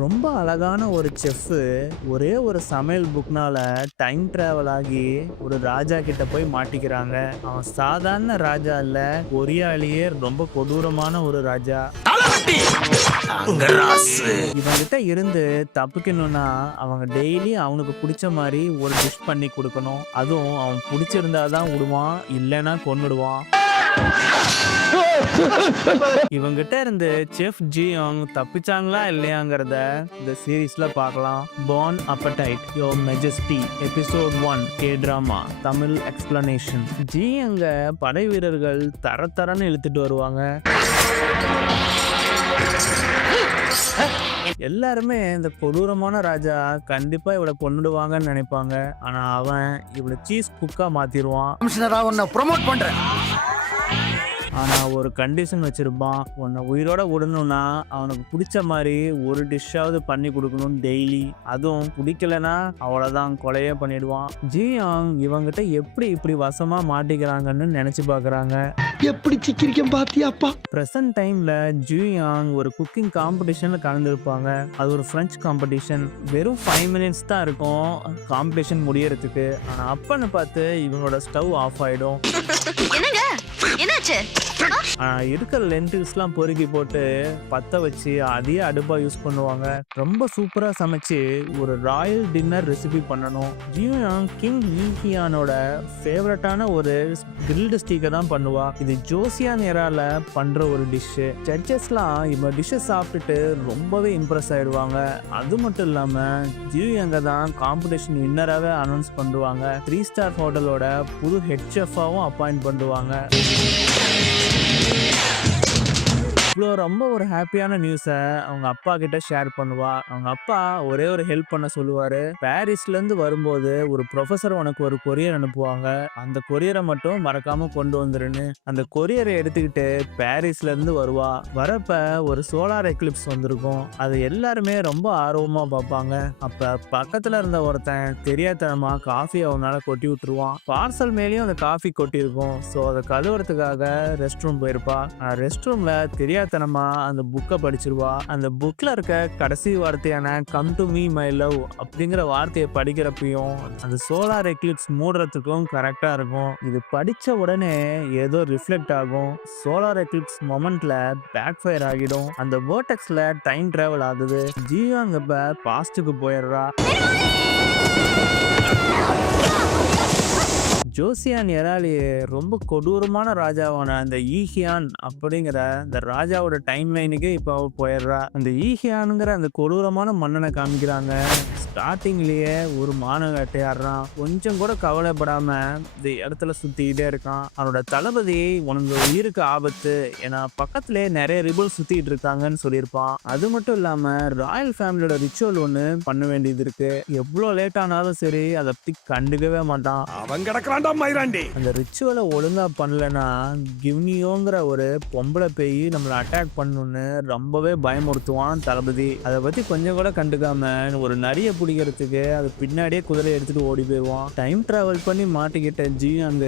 ரொம்ப அழகான ஒரு செஃப்பு ஒரே ஒரு சமையல் புக்னால டைம் டிராவல் ஆகி ஒரு ராஜா கிட்ட போய் மாட்டிக்கிறாங்க. அவன் சாதாரண ராஜா இல்ல, கொரியாலேயே ரொம்ப கொடூரமான ஒரு ராஜா. இவங்கிட்ட இருந்து தப்பிக்கணும்னா அவங்க டெய்லி அவனுக்கு பிடிச்ச மாதிரி ஒரு டிஷ் பண்ணி கொடுக்கணும். அதுவும் அவன் பிடிச்சிருந்தாதான் விடுவான், இல்லைன்னா கொன்னுடுவான். இவங்கிட்ட இருந்து செஃப் ஜியோங் தப்பிச்சாங்களா இல்லையாங்கிறத இந்த சீரீஸ்ல பார்க்கலாம். Born updated your majesty episode 1 K-drama Tamil explanation. ஜியோங்க படை வீரர்கள் தரன்னு இழுத்துட்டு வருவாங்க. எல்லாருமே இந்த கொடூரமான ராஜா கண்டிப்பா இவளை கொன்னுடுவாங்கன்னு நினைப்பாங்க. ஆனா அவன் இவளை சீஸ் குக்கா மாத்திருவான். ஆனா ஒரு கண்டிஷன் வச்சிருப்பான். உன்னை உயிரோட விடணும்னா அவனுக்கு பிடிச்ச மாதிரி ஒரு டிஷ்ஷாவது பண்ணி கொடுக்கணும் டெய்லி. அதுவும் பிடிக்கலன்னா அவ்வளவுதான், கொலையே பண்ணிடுவான். ஜியாங் இவங்கிட்ட எப்படி இப்படி வசமா மாட்டிக்கிறாங்கன்னு நினைச்சு பாக்குறாங்க. எப்படி சிக்கிரிக்கம் பாத்தியாப்பா. பிரசன்ட் டைம்ல ஜியாங் ஒரு குக்கிங் காம்படிஷன்ல கலந்துருப்பாங்க. அது ஒரு பிரெஞ்சு காம்படிஷன். வெறும் 5 minutes தான் இருக்கும் காம்படிஷன் முடியறதுக்கு. ஆனா அப்பன்னு பார்த்து இவங்களோட ஸ்டவ் ஆஃப் ஆயிடும். இருக்கிற லென்டில்ஸ்லாம் பொறுக்கி போட்டு பத்த வச்சு அதையே அடுப்பா யூஸ் பண்ணுவாங்க. ரொம்ப சூப்பரா சமைச்சு ஒரு ராயல் டின்னர் ரெசிபி பண்ணணும். ஜியோங் கிங் ஈஹியானோட ஃபேவரட்டான ஒரு கிரில்டு ஸ்டீக்கை தான் பண்ணுவா. இது ஜோசியான் எரால பண்ற ஒரு டிஷ். ஜட்ஜஸ்லாம் இவங்க டிஷ்ஷை சாப்பிட்டுட்டு ரொம்பவே இம்ப்ரெஸ் ஆயிடுவாங்க. அது மட்டும் இல்லாம ஜியோங்க தான் காம்படிஷன் வின்னராகவே அனௌன்ஸ் பண்ணுவாங்க. 3 star ஹோட்டலோட புது ஹெட் செஃபாவும் அப்பாயிண்ட் பண்ணுவாங்க. இவ்வளோ ரொம்ப ஒரு ஹாப்பியான நியூஸை அவங்க அப்பா கிட்ட ஷேர் பண்ணுவா. அவங்க அப்பா ஒரே ஒரு ஹெல்ப் பண்ண சொல்லுவாரு. பாரிஸ்ல இருந்து வரும்போது ஒரு ப்ரொஃபஸர் உனக்கு ஒரு கொரியர் அனுப்புவாங்க. அந்த கொரியரை மட்டும் மறக்காம கொண்டு வந்துருன்னு. அந்த கொரியரை எடுத்துக்கிட்டு பாரிஸ்ல இருந்து வருவா. வரப்ப ஒரு சோலார் எக்லிப்ஸ் வந்திருக்கும். அது எல்லாருமே ரொம்ப ஆர்வமா பார்ப்பாங்க. அப்ப பக்கத்துல இருந்த ஒருத்தன் தெரியாதனமா காஃபி அவனால கொட்டி விட்டுருவான். பார்சல் மேலேயும் அந்த காஃபி கொட்டி இருக்கும். ஸோ அதை கழுவுறதுக்காக ரெஸ்ட் ரூம் போயிருப்பா. ரெஸ்ட் ரூம்ல தெரியாதனமா அந்த புக்கை படிச்சிருவா. அந்த புக்ல இருக்க கடைசி வார்த்தையான come to me my love அப்படிங்கிற வார்த்தையை படிக்கிறப்பையும் அந்த சோலார் எக்லிப்ஸ் மூடுறதுக்கும் கரெக்டா இருக்கும். இது படிச்ச உடனே ஏதோ ரிஃப்ளெக்ட் ஆகும். சோலார் எக்லிப்ஸ் மொமெண்ட்ல பேக் ஃபயர் ஆகிடும். அந்த வேர்டெக்ஸ்ல டைம் டிராவல் ஆகுது. ஜியோங் இப்ப பாஸ்டுக்கு போயிடுறா. ஜோசியான் எராலியே ரொம்ப கொடூரமான ராஜாவான அந்த ஈஹியான் அப்படிங்கிற அந்த ராஜாவோட டைம் லைனுக்கே இப்போ போயிடுறா. அந்த ஈஹியானுங்கிற அந்த கொடூரமான மன்னனை காமிக்கிறாங்க. ஸ்டார்டிங்லயே ஒரு மானவேட்டையாடுறான். கொஞ்சம் கூட கவலைப்படாம இந்த இடத்துல சுத்திக்கிட்டே இருக்கான். அவனோட தளபதி உனக்கு உயிருக்கு ஆபத்து, ஏன்னா பக்கத்திலே நிறைய ரிபல் சுத்திட்டு இருக்காங்கன்னு சொல்லியிருப்பான். அது மட்டும் இல்லாம ராயல் ஃபேமிலியோட ரிச்சுவல் ஒண்ணு பண்ண வேண்டியது இருக்கு. எவ்வளவு லேட் ஆனாலும் சரி அதை பத்தி கண்டுக்கவே மாட்டான். அவன் கிடக்குறான்டா மயிராண்டி. அந்த ரிச்சுவலை ஒழுங்கா பண்ணலன்னா கிவ்னியோங்கிற ஒரு பொம்பளை பேய் நம்மளை அட்டாக் பண்ணணும்னு ரொம்பவே பயமுறுத்துவான் தளபதி. அதை பத்தி கொஞ்சம் கூட கண்டுக்காம ஒரு நரிய பிடிக்கிறதுக்கு அது பின்னாடியே குதிரை எடுத்துட்டு ஓடி போயிடுவான். டைம் டிராவல் பண்ணி மாட்டிக்கிட்ட அங்க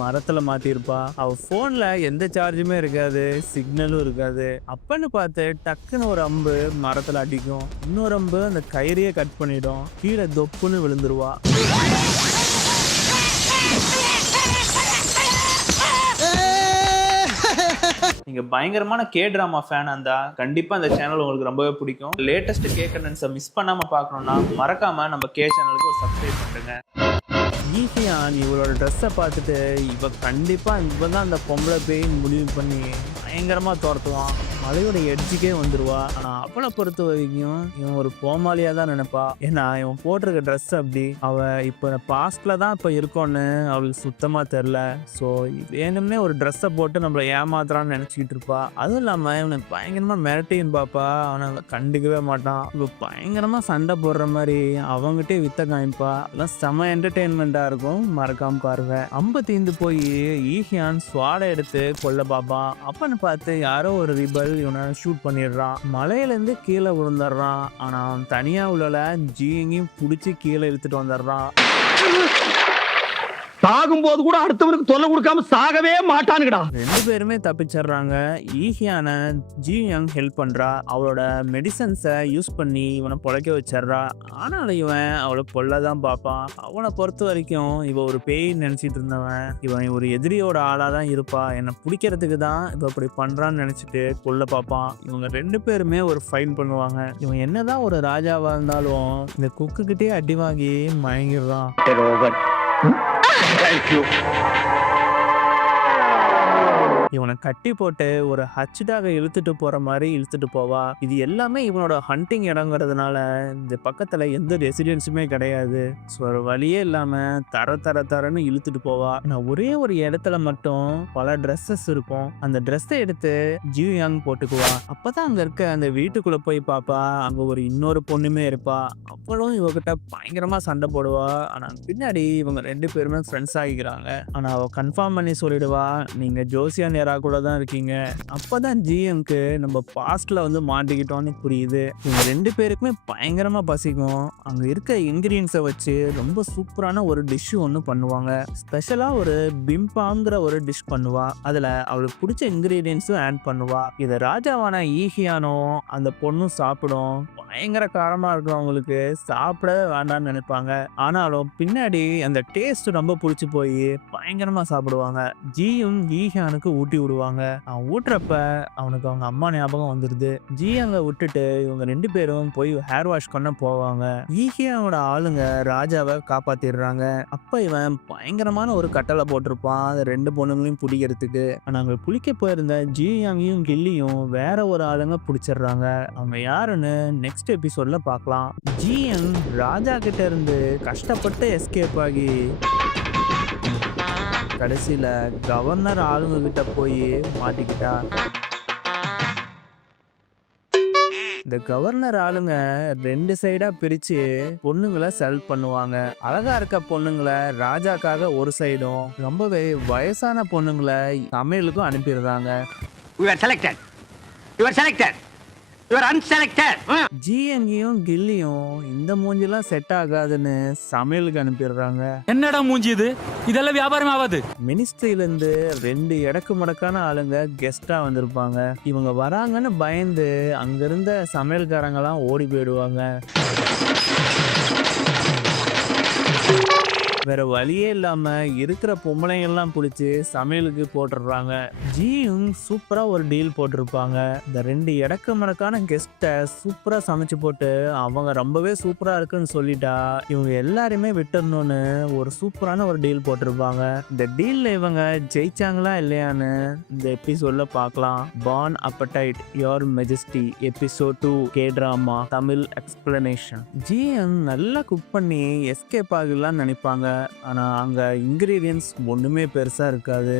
மரத்துல மாட்டிருப்பா. அவ போன்ல எந்த சார்ஜுமே இருக்காது, சிக்னலும் இருக்காது. அப்பன்னு பார்த்து டக்குன்னு ஒரு அம்பு மரத்துல அடிக்கும். இன்னொரு அம்பு அந்த கயிறையே கட் பண்ணிடும். கீழே தொப்புன்னு விழுந்துருவா. நீங்க பயங்கரமான K-drama ஃபேன் இருந்தா கண்டிப்பா இந்த சேனல் உங்களுக்கு ரொம்பவே பிடிக்கும். லேட்டஸ்ட் K கண்டென்ட்ஸை மிஸ் பண்ணாம பார்க்கணும்னா மறக்காம நம்ம K சேனலுக்கு ஒரு சப்ஸ்கிரைப் பண்ணுங்க. ஈஹியான் இவளோட ட்ரெஸ்ஸை பார்த்துட்டு கண்டிப்பா இவதான் அந்த பொம்பளை பேய் முடிவு பண்ணி பயங்கரமா துரத்துவான். மலையோட எட்ஜுக்கே வந்துருவா. ஆனா அவளை பொறுத்த வரைக்கும் இவன் ஒரு கோமாளியா தான் நினைப்பா. ஏன்னா இவன் போட்டிருக்க ட்ரெஸ் அப்படி. அவ இப்ப பாஸ்ட்ல தான் இப்ப இருக்கோன்னு அவளுக்கு சுத்தமா தெரியல. ஸோ வேணும்னே ஒரு ட்ரெஸ்ஸை போட்டு நம்மள ஏமாத்துறான்னு நினைச்சுக்கிட்டு இருப்பா. அதுவும் இல்லாம இவனை பயங்கரமா மிரட்டின்னு பாப்பா. அவனை கண்டுக்கவே மாட்டான். இப்ப பயங்கரமா சண்டை போடுற மாதிரி அவங்ககிட்டே வித்த காமிப்பா. அதெல்லாம் செம என்டர்டெயின்மெண்டா இருக்கும். மறக்காம பாருங்க. அம்பு தீந்து போய் ஈஹியான் ஸ்வாடை எடுத்து கொல்ல பாப்பான். அப்பன்னு பார்த்து யாரோ ஒரு ரிபல் இவனை ஷூட் பண்ணிடுறான். மலையில இருந்து கீழே விழுந்துடுறான். ஆனா அவன் தனியா உள்ள ஜியங்கையும் புடிச்சு கீழே இழுத்துட்டு வந்துடுறான். சாகும்போது கூட அடுத்தவனுக்கு தொல்லை கொடுக்காம சாகவே மாட்டானுங்கடா. 2 பேருமே தப்பிச்சிடுறாங்க. ஈஹியான ஜியோங் ஹெல்ப் பண்றா. அவளோட மெடிசன்ஸை யூஸ் பண்ணி இவனை பொழைக்க வச்சிடுறா. ஆனாலும் இவன் அவளை கொல்லதான் பார்ப்பான். அவனை பொறுத்த வரைக்கும் இவ ஒரு பேய் நினைச்சிட்டு இருந்தவன் இவன் ஒரு எதிரியோட ஆளா தான் இருப்பா. என்னை பிடிக்கிறதுக்கு தான் இவ இப்படி பண்றான்னு நினைச்சிட்டு கொல்ல பார்ப்பான். இவங்க 2 பேருமே ஒரு ஃபைட் பண்ணுவாங்க. இவன் என்னதான் ஒரு ராஜாவா இருந்தாலும் இந்த குக்கு கிட்டே அடி வாங்கி மயங்கிடுறான். இவனை கட்டி போட்டு ஒரு ஹச்டாக இழுத்துட்டு போற மாதிரி இழுத்துட்டு போவா. இது எல்லாமே இவனோட ஹண்டிங் இடங்கிறதுனால இந்த பக்கத்துல எந்த ரெசிடென்ஸுமே கிடையாது. ஸோ ஒரு வழியே இல்லாம தரன்னு இழுத்துட்டு போவா. நான் ஒரே ஒரு இடத்துல மட்டும் பல ட்ரெஸ்ஸஸ் இருக்கும். அந்த ட்ரெஸ்ஸை எடுத்து ஜியோங் போட்டுக்குவா. அப்பதான் அங்க இருக்க அந்த வீட்டுக்குள்ள போய் பாப்பா. அங்க ஒரு இன்னொரு பொண்ணுமே இருப்பா. அவளும் இவகிட்ட பயங்கரமா சண்டை போடுவா. ஆனா பின்னாடி இவங்க 2 பேருமே ஃப்ரெண்ட்ஸ் ஆகிக்கிறாங்க. ஆனா அவ கன்ஃபார்ம் பண்ணி சொல்லிடுவா, நீங்க ஜோசியா நேரா கூட தான் இருக்கீங்க. அப்பதான் ஜிஎம்க்கு நம்ம பாஸ்ட்ல வந்து மாட்டிக்கிட்டோம்னு புரியுது. இவங்க 2 பேருக்குமே பயங்கரமா பசிக்கும். அங்க இருக்க இன்கிரீடியன்ஸை வச்சு ரொம்ப சூப்பரான ஒரு டிஷ் ஒன்று பண்ணுவாங்க. ஸ்பெஷலா ஒரு பிம்பாங்கிற ஒரு டிஷ் பண்ணுவா. அதுல அவளுக்கு பிடிச்ச இன்கிரீடியன்ஸும் ஆட் பண்ணுவா. இதை ராஜாவான ஈஹியானோ அந்த பொண்ணும் சாப்பிடும். பயங்கர காரமா இருக்கும். அவங்களுக்கு சாப்பிட வேண்டாம்னு நினைப்பாங்க. ஆனாலும் பின்னாடி அந்த டேஸ்ட் ரொம்ப பிடிச்சி போய் பயங்கரமா சாப்பிடுவாங்க. ஜியும் ஈஹியானுக்கு ஊட்டி விடுவாங்க. அவன் ஊட்டுறப்ப அவனுக்கு அவங்க அம்மா ஞாபகம் வந்துடுது. ஜியாங்க விட்டுட்டு இவங்க 2 பேரும் போய் ஹேர் வாஷ் பண்ண போவாங்க. ஈஹியானோட ஆளுங்க ராஜாவை காப்பாத்திடுறாங்க. அப்ப இவன் பயங்கரமான ஒரு கட்டளை போட்டிருப்பான் அந்த 2 பொண்ணுங்களையும் பிடிக்கிறதுக்கு. ஆனா அங்க குளிக்க போயிருந்த ஜியாங்கையும் கில்லியும் வேற ஒரு ஆளுங்க பிடிச்சிடுறாங்க. அவங்க யாருன்னு நெக்ஸ்ட் எபிசோட்ல பார்க்கலாம். ஜிஎன் ராஜா கிட்ட இருந்து கஷ்டப்பட்டு எஸ்கேப் ஆகி கடைசியில கவர்னர் ஆளுங்க கிட்ட போய் மாட்டிக்கிட்டா. இந்த கவர்னர் ஆளுங்க 2 சைடா பிரிச்சு பொண்ணுங்களை செலக்ட் பண்ணுவாங்க. அழகா இருக்க பொண்ணுங்களை ராஜாக்காக ஒரு சைடும், ரொம்பவே வயசான பொண்ணுங்களை சமையலுக்கும் அனுப்பிடுறாங்க. ஜிஎங்கையும் கில்லியும் இந்த மூஞ்சிலாம் செட் ஆகாதுன்னு சமையலுக்கு அனுப்பிடுறாங்க. என்னடா மூஞ்சி இது? இதெல்லாம் வியாபாரம் ஆகாது. மினிஸ்ட்ரியில இருந்து 2 இடக்கு மடக்கான ஆளுங்க கெஸ்டா வந்திருப்பாங்க. இவங்க வராங்கன்னு பயந்து அங்க இருந்த சமையல்காரங்க எல்லாம் ஓடி போயிடுவாங்க. வேற வழியே இல்லாம இருக்கிற பொம்பளைங்கெல்லாம் பிடிச்சி சமையலுக்கு போட்டுடுறாங்க. ஜியும் சூப்பரா ஒரு டீல் போட்டிருப்பாங்க. இந்த 2 இடக்கு மடக்கான கெஸ்ட்டை சூப்பரா சமைச்சு போட்டு அவங்க ரொம்பவே சூப்பரா இருக்குன்னு சொல்லிட்டா இவங்க எல்லாருமே விட்டுறணும்னு ஒரு சூப்பரான ஒரு டீல் போட்டிருப்பாங்க. இந்த டீல்ல இவங்க ஜெயிச்சாங்களா இல்லையான்னு இந்த எபிசோட்ல பார்க்கலாம். Born updated your majesty episode 2 K-drama Tamil explanation. GM நல்லா குக் பண்ணி எஸ்கேப் ஆகலாம்னு நினைப்பாங்க. ஆனா அங்க இன்கிரீடியன்ஸ் ஒண்ணுமே பெருசா இருக்காது.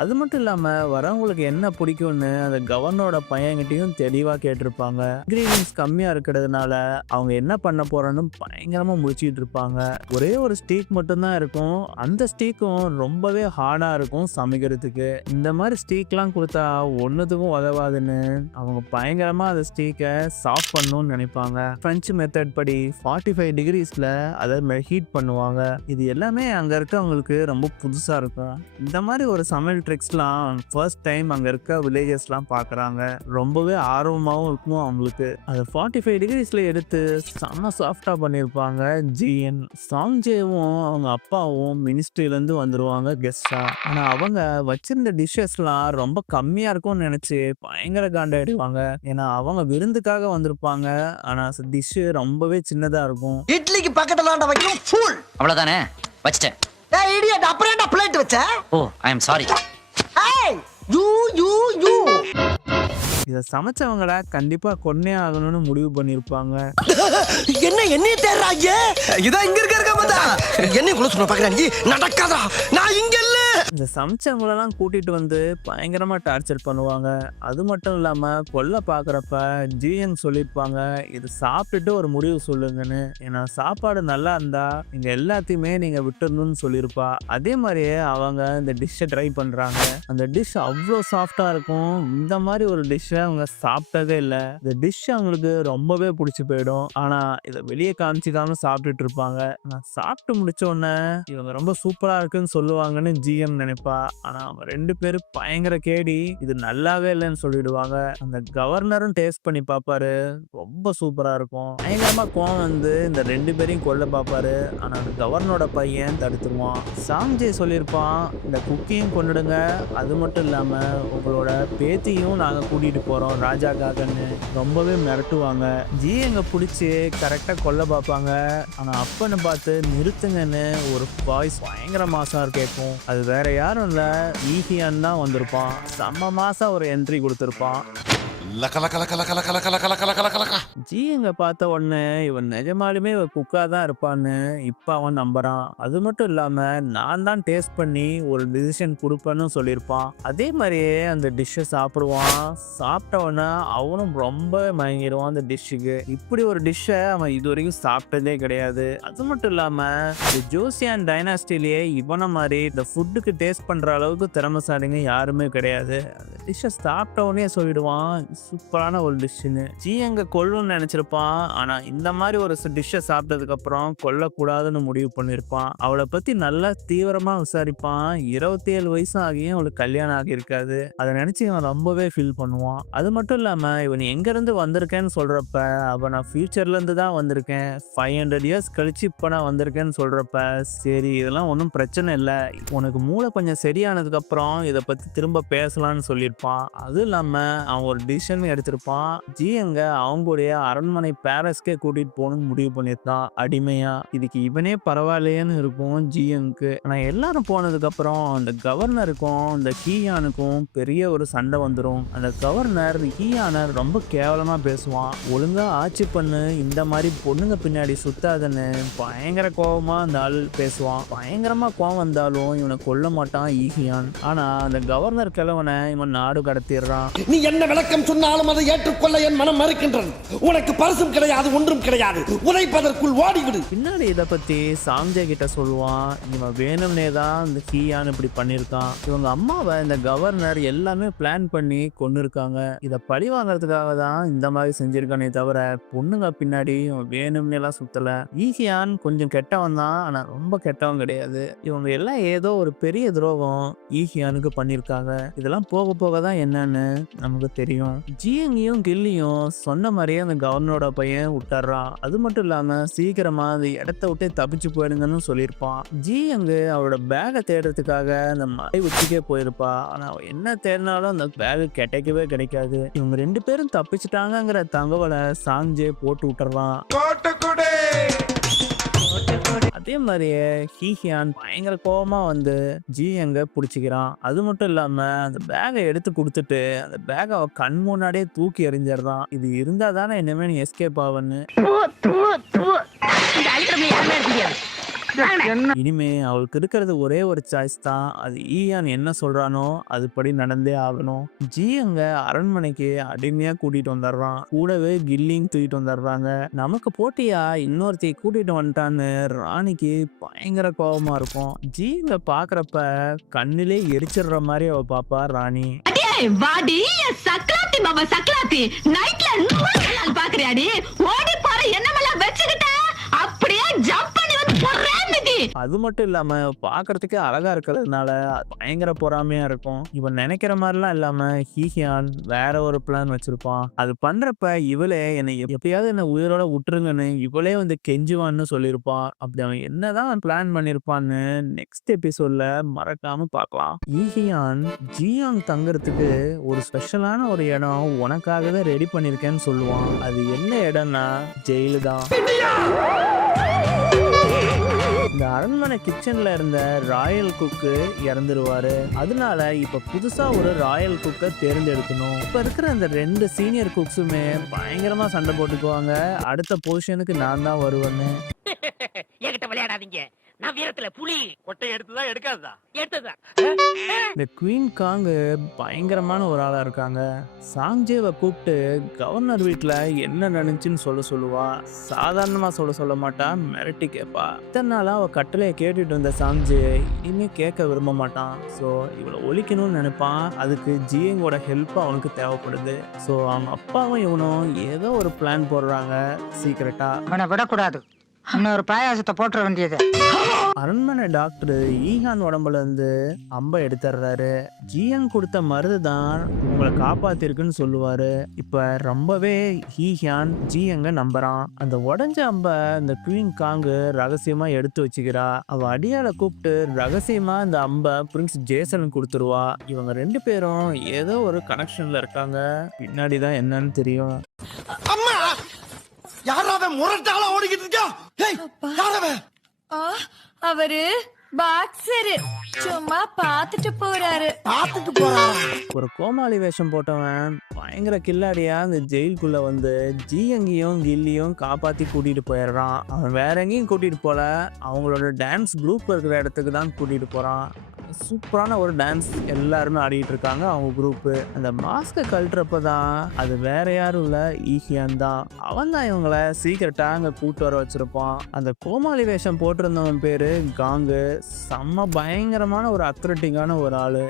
அது மட்டும் இல்லாம வரவங்களுக்கு என்ன பிடிக்கும்னு அந்த கவர்னரோட பையன்கிட்டையும் தெளிவா கேட்டிருப்பாங்க. இன்கிரீடியன்ஸ் கம்மியா இருக்கிறதுனால அவங்க என்ன பண்ண போறோன்னு பயங்கரமா முடிச்சிட்டு இருப்பாங்க. ஒரே ஒரு ஸ்டீக் மட்டும்தான் இருக்கும். அந்த ஸ்டீக்கும் ரொம்பவே ஹார்டா இருக்கும் சமைக்கிறதுக்கு. இந்த மாதிரி ஸ்டீக்லாம் கொடுத்தா ஒன்னுத்துக்கும் உதவாதுன்னு அவங்க பயங்கரமா அந்த ஸ்டீக்கை சாஃப்ட் பண்ணணும்னு நினைப்பாங்க. பிரெஞ்சு மெத்தட் படி 45 டிகிரிஸ்ல அதை ஹீட் பண்ணுவாங்க. இது எல்லாமே அங்க இருக்கவங்களுக்கு ரொம்ப புதுசா இருக்கும். இந்த மாதிரி ஒரு சமையல் ட்ரிக்ஸ்லாம் ஃபர்ஸ்ட் டைம் அங்க இருக்க வில்லேஜஸ்லாம் பார்க்குறாங்க. ரொம்பவே ஆர்வமாகவும் இருக்கும் அவங்களுக்கு. அதை 45 டிகிரிஸ்ல எடுத்து செம்ம சாஃப்டா பண்ணியிருப்பாங்க. ஜிஎன் சாங்ஜேவும் அவங்க அப்பாவும் மினிஸ்ட்ரியிலேருந்து வந்துருவாங்க கெஸ்டா. ஆனா அவங்க வச்சிருந்த டிஷ்ஷஸ்லாம் ரொம்ப கம்மியா இருக்கும்னு நினைச்சு பயங்கர காண்டாயிடுவாங்க. ஏன்னா அவங்க விருந்துக்காக வந்திருப்பாங்க. ஆனா டிஷ் ரொம்பவே சின்னதா இருக்கும். இட்லிக்கு பக்கத்துல வைக்கும் ஃபுல் அவ்வளவுதானே வச்சிட்டேன். ஏய் இடியட், அப்புறம் என்ன பிளேட் வச்ச? ஓ ஐ அம் சாரி. ஏய் யூ இதை சமைச்சவங்கள கண்டிப்பா கொன்னே ஆகணும்னு முடிவு பண்ணியிருப்பாங்க. என்ன தேடுறாங்க? இதான் இங்க இருக்க பார்த்தா என்ன குள்ள சொன்ன பாக்குறாங்க. நடக்காதா, நான் இங்க இல்ல. இந்த சமைச்சவங்களெல்லாம் கூட்டிட்டு வந்து பயங்கரமா டார்ச்சர் பண்ணுவாங்க. அது மட்டும் இல்லாம கொல்ல பாக்குறப்ப ஜிஎன் சொல்லியிருப்பாங்க, இது சாப்பிட்டுட்டு ஒரு முடிவு சொல்லுங்கன்னு. ஏன்னா சாப்பாடு நல்லா இருந்தா நீங்க எல்லாத்தையுமே நீங்க விட்டுறணும்னு சொல்லியிருப்பா. அதே மாதிரியே அவங்க இந்த டிஷ்ஷை ட்ரை பண்றாங்க. அந்த டிஷ் அவ்வளோ சாஃப்டா இருக்கும். இந்த மாதிரி ஒரு டிஷ்ஷை டிஷ்ஷை அவங்க சாப்பிட்டதே இல்லை. இந்த டிஷ் அவங்களுக்கு ரொம்பவே பிடிச்சி போயிடும். ஆனா இதை வெளியே காமிச்சிக்காம சாப்பிட்டுட்டு இருப்பாங்க. நான் சாப்பிட்டு முடிச்ச உடனே இவங்க ரொம்ப சூப்பரா இருக்குன்னு சொல்லுவாங்கன்னு ஜிஎம் நினைப்பா. ஆனா அவங்க 2 பேரும் பயங்கர கேடி, இது நல்லாவே இல்லைன்னு சொல்லிடுவாங்க. அந்த கவர்னரும் டேஸ்ட் பண்ணி பார்ப்பாரு, ரொம்ப சூப்பரா இருக்கும். பயங்கரமா கோவம் வந்து இந்த 2 பேரையும் கொல்ல பார்ப்பாரு. ஆனா அந்த கவர்னரோட பையன் தடுத்துருவான். சாம்ஜே சொல்லியிருப்பான், இந்த குக்கியும் கொண்டுடுங்க, அது மட்டும் இல்லாம உங்களோட பேத்தியும் நாங்க கூட்டிட்டு போறோம் ராஜாக்காகன்னு ரொம்பவே மிரட்டுவாங்க. ஜிஎங்க பிடிச்சி கரெக்டா கொல்ல பார்ப்பாங்க. ஆனா அப்பன்னு பார்த்து நிறுத்துங்கன்னு ஒரு வாய்ஸ் பயங்கர மாசா கேட்கும். அது வேற யாரும் இல்ல, ஈஹியான் தான் வந்திருப்பான். செம்ம மாசா ஒரு என்ட்ரி கொடுத்திருப்பான். ஜிஎங்க பார்த்த உடனே இவன் நிஜமாலுமே ஒரு குக்கா தான் இருப்பான்னு இப்ப அவன் நம்புறான். அது மட்டும் இல்லாம நான் தான் டேஸ்ட் பண்ணி ஒரு டிசிஷன் கொடுப்பேன்னு சொல்லியிருப்பான். அதே மாதிரியே அந்த டிஷ்ஷை சாப்பிடுவான். சாப்பிட்ட உடனே அவனும் ரொம்ப மயங்கிடுவான் அந்த டிஷ்ஷுக்கு. இப்படி ஒரு டிஷ்ஷை அவன் இது வரைக்கும் சாப்பிட்டதே கிடையாது. அது மட்டும் இல்லாம இந்த ஜோசியான் டைனாஸ்டிலேயே இவனை மாதிரி இந்த ஃபுட்டுக்கு டேஸ்ட் பண்ற அளவுக்கு திறமைசாலிங்க யாருமே கிடையாது. அந்த டிஷ்ஷை சாப்பிட்ட உடனே சொல்லிடுவான், சூப்பரான ஒரு டிஷ்ஷுன்னு. ஜிஎங்க கொல்லுன்னு நினைச்சிருப்பான். ஆனா இந்த மாதிரி ஒரு டிஷ்ஷை சாப்பிட்டதுக்கு அப்புறம் கொல்லக்கூடாதுன்னு முடிவு பண்ணிருப்பான். அவளை பத்தி நல்லா தீவிரமா விசாரிப்பான். 27 வயசு ஆகியும் அவளுக்கு கல்யாணம் ஆகியிருக்காது. அதை நினைச்சு இவன் ரொம்பவே ஃபீல் பண்ணுவான். அது மட்டும் இல்லாம இவன் எங்க இருந்து வந்திருக்கேன்னு சொல்றப்ப, அவ நான் ஃபியூச்சர்ல இருந்து தான் வந்திருக்கேன், 500 இயர்ஸ் கழிச்சு இப்ப நான் வந்திருக்கேன்னு சொல்றப்ப, சரி இதெல்லாம் ஒன்றும் பிரச்சனை இல்லை, உனக்கு மூளை கொஞ்சம் சரியானதுக்கு அப்புறம் இதை பத்தி திரும்ப பேசலாம்னு சொல்லியிருப்பான். அதுவும் இல்லாம அவன் ஒரு டிசிஷன் எடுத்திருப்பான். ஜிஎங்க அவங்களுடைய அரண்மனை பாரிஸ்க்கே கூட்டிட்டு போகணும்னு முடிவு பண்ணியிருந்தான் அடிமையா. இதுக்கு இவனே பரவாயில்லையேன்னு இருக்கும் ஜிஎங்க்கு. ஆனா எல்லாரும் போனதுக்கு அப்புறம் அந்த கவர்னருக்கும் அந்த ஹீயானுக்கும் பெரிய ஒரு சண்டை வந்துடும். அந்த கவர்னர் ஹீயான ரொம்ப கேவலமா பேசுவான். ஒழுங்கா ஆட்சி பண்ணு, இந்த மாதிரி பொண்ணுங்க பின்னாடி சுத்தாதன்னு பயங்கர கோபமா அந்த ஆள் பேசுவான். பயங்கரமா கோவம் வந்தாலும் இவனை கொல்ல மாட்டான் ஈஹியான். ஆனா அந்த கவர்னர் கிழவனை இவன் நாடு கடத்திடுறான். நீ என்ன விளக்கம் சொன்னாலும் அதை ஏற்றுக்கொள்ள என் மனம் மறுக்கின்றது. உனக்கு பரிசும் கிடையாது, ஒன்றும் கிடையாது, உழைப்பதற்குள் ஓடிவிடு. பின்னாடி இதை பத்தி சாம்ஜே கிட்ட சொல்லுவான். இவன் வேணும்னே தான் இந்த ஹீயான் இப்படி பண்ணிருக்கான். இவங்க அம்மாவை இந்த கவர்னர் எல்லாமே பிளான் பண்ணி கொண்டு இருக்காங்க. இதை பழி வாங்கறதுக்காக தான் இந்த மாதிரி செஞ்சிருக்கானே தவிர பொண்ணுங்க பின்னாடி இவன் வேணும்னே எல்லாம் சுத்தல. ஈஹியான் கொஞ்சம் கெட்டவன் தான், ஆனா ரொம்ப கெட்டவன் கிடையாது. இவங்க எல்லாம் ஏதோ ஒரு பெரிய துரோகம் ஈஹியானுக்கு பண்ணிருக்காங்க. இதெல்லாம் போக போக தான் என்னன்னு நமக்கு தெரியும். ஜிஎங்கையும் கில்லியும் சொன்ன மாதிரியே அந்த கவர்னரோட பையன் விட்டுறான். அது மட்டும் இல்லாம சீக்கிரமா அந்த இடத்த விட்டு தப்பிச்சு போயிடுங்கன்னு சொல்லியிருப்பான். ஜிஎங்கு அவரோட பேகை தேடுறதுக்காக அந்த மலை உச்சிக்கே போயிருப்பா. ஆனா அவ என்ன தேடினாலும் அந்த பேகு கிடைக்கவே கிடைக்காது. இவங்க 2 பேரும் தப்பிச்சுட்டாங்கிற தகவலை சாங்ஜே போட்டு விட்டுறான். அதே மாதிரியே ஹீஹியான் பயங்கர கோபமா வந்து ஜிஎங்க பிடிச்சிக்கிறான். அது மட்டும் இல்லாம அந்த பேகை எடுத்து கொடுத்துட்டு அந்த பேகை அவ கண் முன்னாடியே தூக்கி எறிஞ்சிடறான். இது இருந்தா தானே இனிமே நீ எஸ்கேப் ஆவன்னு. இனிமே அவளுக்கு இருக்கிறது ஒரே ஒரு சாய்ஸ் தான். அது ஈயான் என்ன சொல்றானோ அதுபடி நடந்தே ஆகணும். ஜிஎங்க அரண்மனைக்கு அடிமையா கூட்டிட்டு வந்துடுறான். கூடவே கில்லிங் தூக்கிட்டு வந்துடுறாங்க. நமக்கு போட்டியா இன்னொருத்தி கூட்டிட்டு வந்துட்டான்னு ராணிக்கு பயங்கர கோபமா இருக்கும். ஜிஎங்க பாக்குறப்ப கண்ணிலே எரிச்சிடுற மாதிரி அவ பாப்பா ராணி. வாடி சக்லாத்தி மாமா சக்லாத்தி நைட்ல பாக்குறியாடி ஓடி போற என்னமெல்லாம் வச்சுக்கிட்ட அப்படியே ஜம்ப் பண்ணி வந்து போறேன். அது மட்டும் இல்லாம பாக்குறதுக்கு அழகா இருக்கிறதுனால பயங்கர பொறாமையா இருக்கும். இவன் நினைக்கிற மாதிரிலாம் இல்லாம ஹீஹியான் வேற ஒரு பிளான் வச்சிருப்பான். அது பண்றப்ப இவளே என்னை எப்படியாவது என்ன உயிரோட விட்டுருங்கன்னு இவளே வந்து கெஞ்சுவான்னு சொல்லியிருப்பான். அப்படி அவன் என்னதான் பிளான் பண்ணிருப்பான்னு நெக்ஸ்ட் எபிசோட்ல மறக்காம பார்க்கலாம். ஹீஹியான் ஜியாங் தங்கறதுக்கு ஒரு ஸ்பெஷலான ஒரு இடம் உனக்காகவே ரெடி பண்ணிருக்கேன்னு சொல்லுவான். அது என்ன இடம்னா ஜெயிலு தான். இந்த அரண்மனை கிச்சன்ல இருந்த ராயல் குக்கு இறந்துருவாரு. அதனால இப்ப புதுசா ஒரு ராயல் குக்கை தேர்ந்தெடுக்கணும். இப்ப இருக்கிற அந்த 2 சீனியர் குக்ஸுமே பயங்கரமா சண்டை போட்டுக்குவாங்க. அடுத்த பொசிஷனுக்கு நான் தான் வருவேன்னு. என்கிட்ட விளையாடாதீங்க. நான் வீரத்துல புலி. கொட்டை எடுத்துதான் எடுக்காததா? எடுத்ததுதான். இந்த குவீன் காங் பயங்கரமான ஒரு ஆளா இருக்காங்க. சாங்ஜேவை கூப்பிட்டு கவர்னர் வீட்ல என்ன நடந்துச்சுன்னு சொல்லுவா. சாதாரணமா சொல்ல மாட்டா, மிரட்டி கேட்பா. இத்தனை நாளா அவ கட்டளையை கேட்டுட்டு இருந்த சாங்ஜே இனிமே கேட்க விரும்ப மாட்டான். ஸோ இவளை ஒழிக்கணும்னு நினைப்பான். அதுக்கு ஜியங்கோட ஹெல்ப் அவனுக்கு தேவைப்படுது. ஸோ அவங்க அப்பாவும் இவனும் ஏதோ ஒரு பிளான் போடுறாங்க சீக்கிரட்டா. அவனை விடக்கூடாது, இன்னொரு பாயாசத்தை போட்டுற வேண்டியது. அரண்மனை டாக்டர் ஈஹான் உடம்புல இருந்து அம்பை எடுத்துறாரு. ஜியங் கொடுத்த மருந்து தான் உங்களை காப்பாத்திருக்குன்னு சொல்லுவாரு. இப்ப ரொம்பவே ஈஹான் ஜியங்க நம்புறான். அந்த உடஞ்ச அம்பை இந்த குவீன் காங் ரகசியமா எடுத்து வச்சுக்கிறா. அவ அடியால கூப்பிட்டு ரகசியமா இந்த அம்பை பிரின்ஸ் ஜேசன் கொடுத்துருவா. இவங்க 2 பேரும் ஏதோ ஒரு கனெக்ஷன்ல இருக்காங்க. பின்னாடிதான் என்னன்னு தெரியும். அம்மா யாராவது முரட்டாளா ஓடிக்கிட்டு இருக்கா? ஏய் யாராவது? அவரு பாக்ஸரு சும்மா பாத்துட்டு போறாரு. பாத்துட்டு போறாரா? ஒரு கோமாளி வேஷம் போட்டவன் பயங்கர கில்லாடியா அந்த ஜெயிலுக்குள்ள வந்து ஜியங்கியும் கில்லியும் காப்பாத்தி கூட்டிட்டு போயிடுறான். அவன் வேற எங்கேயும் கூட்டிட்டு போல, அவங்களோட டான்ஸ் குரூப் இருக்கிற இடத்துக்கு தான் கூட்டிட்டு போறான். சூப்பரான ஒரு டான்ஸ் எல்லாருமே ஆடிட்டு இருக்காங்க அவங்க குரூப்பு. அந்த மாஸ்கை கழட்டுறப்பதான் அது வேற யாரும் இல்ல, ஈஹியான் தான். அவன் தான் இவங்களை சீக்கிரட்டா அங்க கூட்டு வர வச்சிருப்பான். அந்த கோமாளி வேஷம் போட்டிருந்தவன் பேரு காங்கு. செம்ம பயங்கரமான ஒரு அத்லட்டிக்கான ஒரு ஆளு.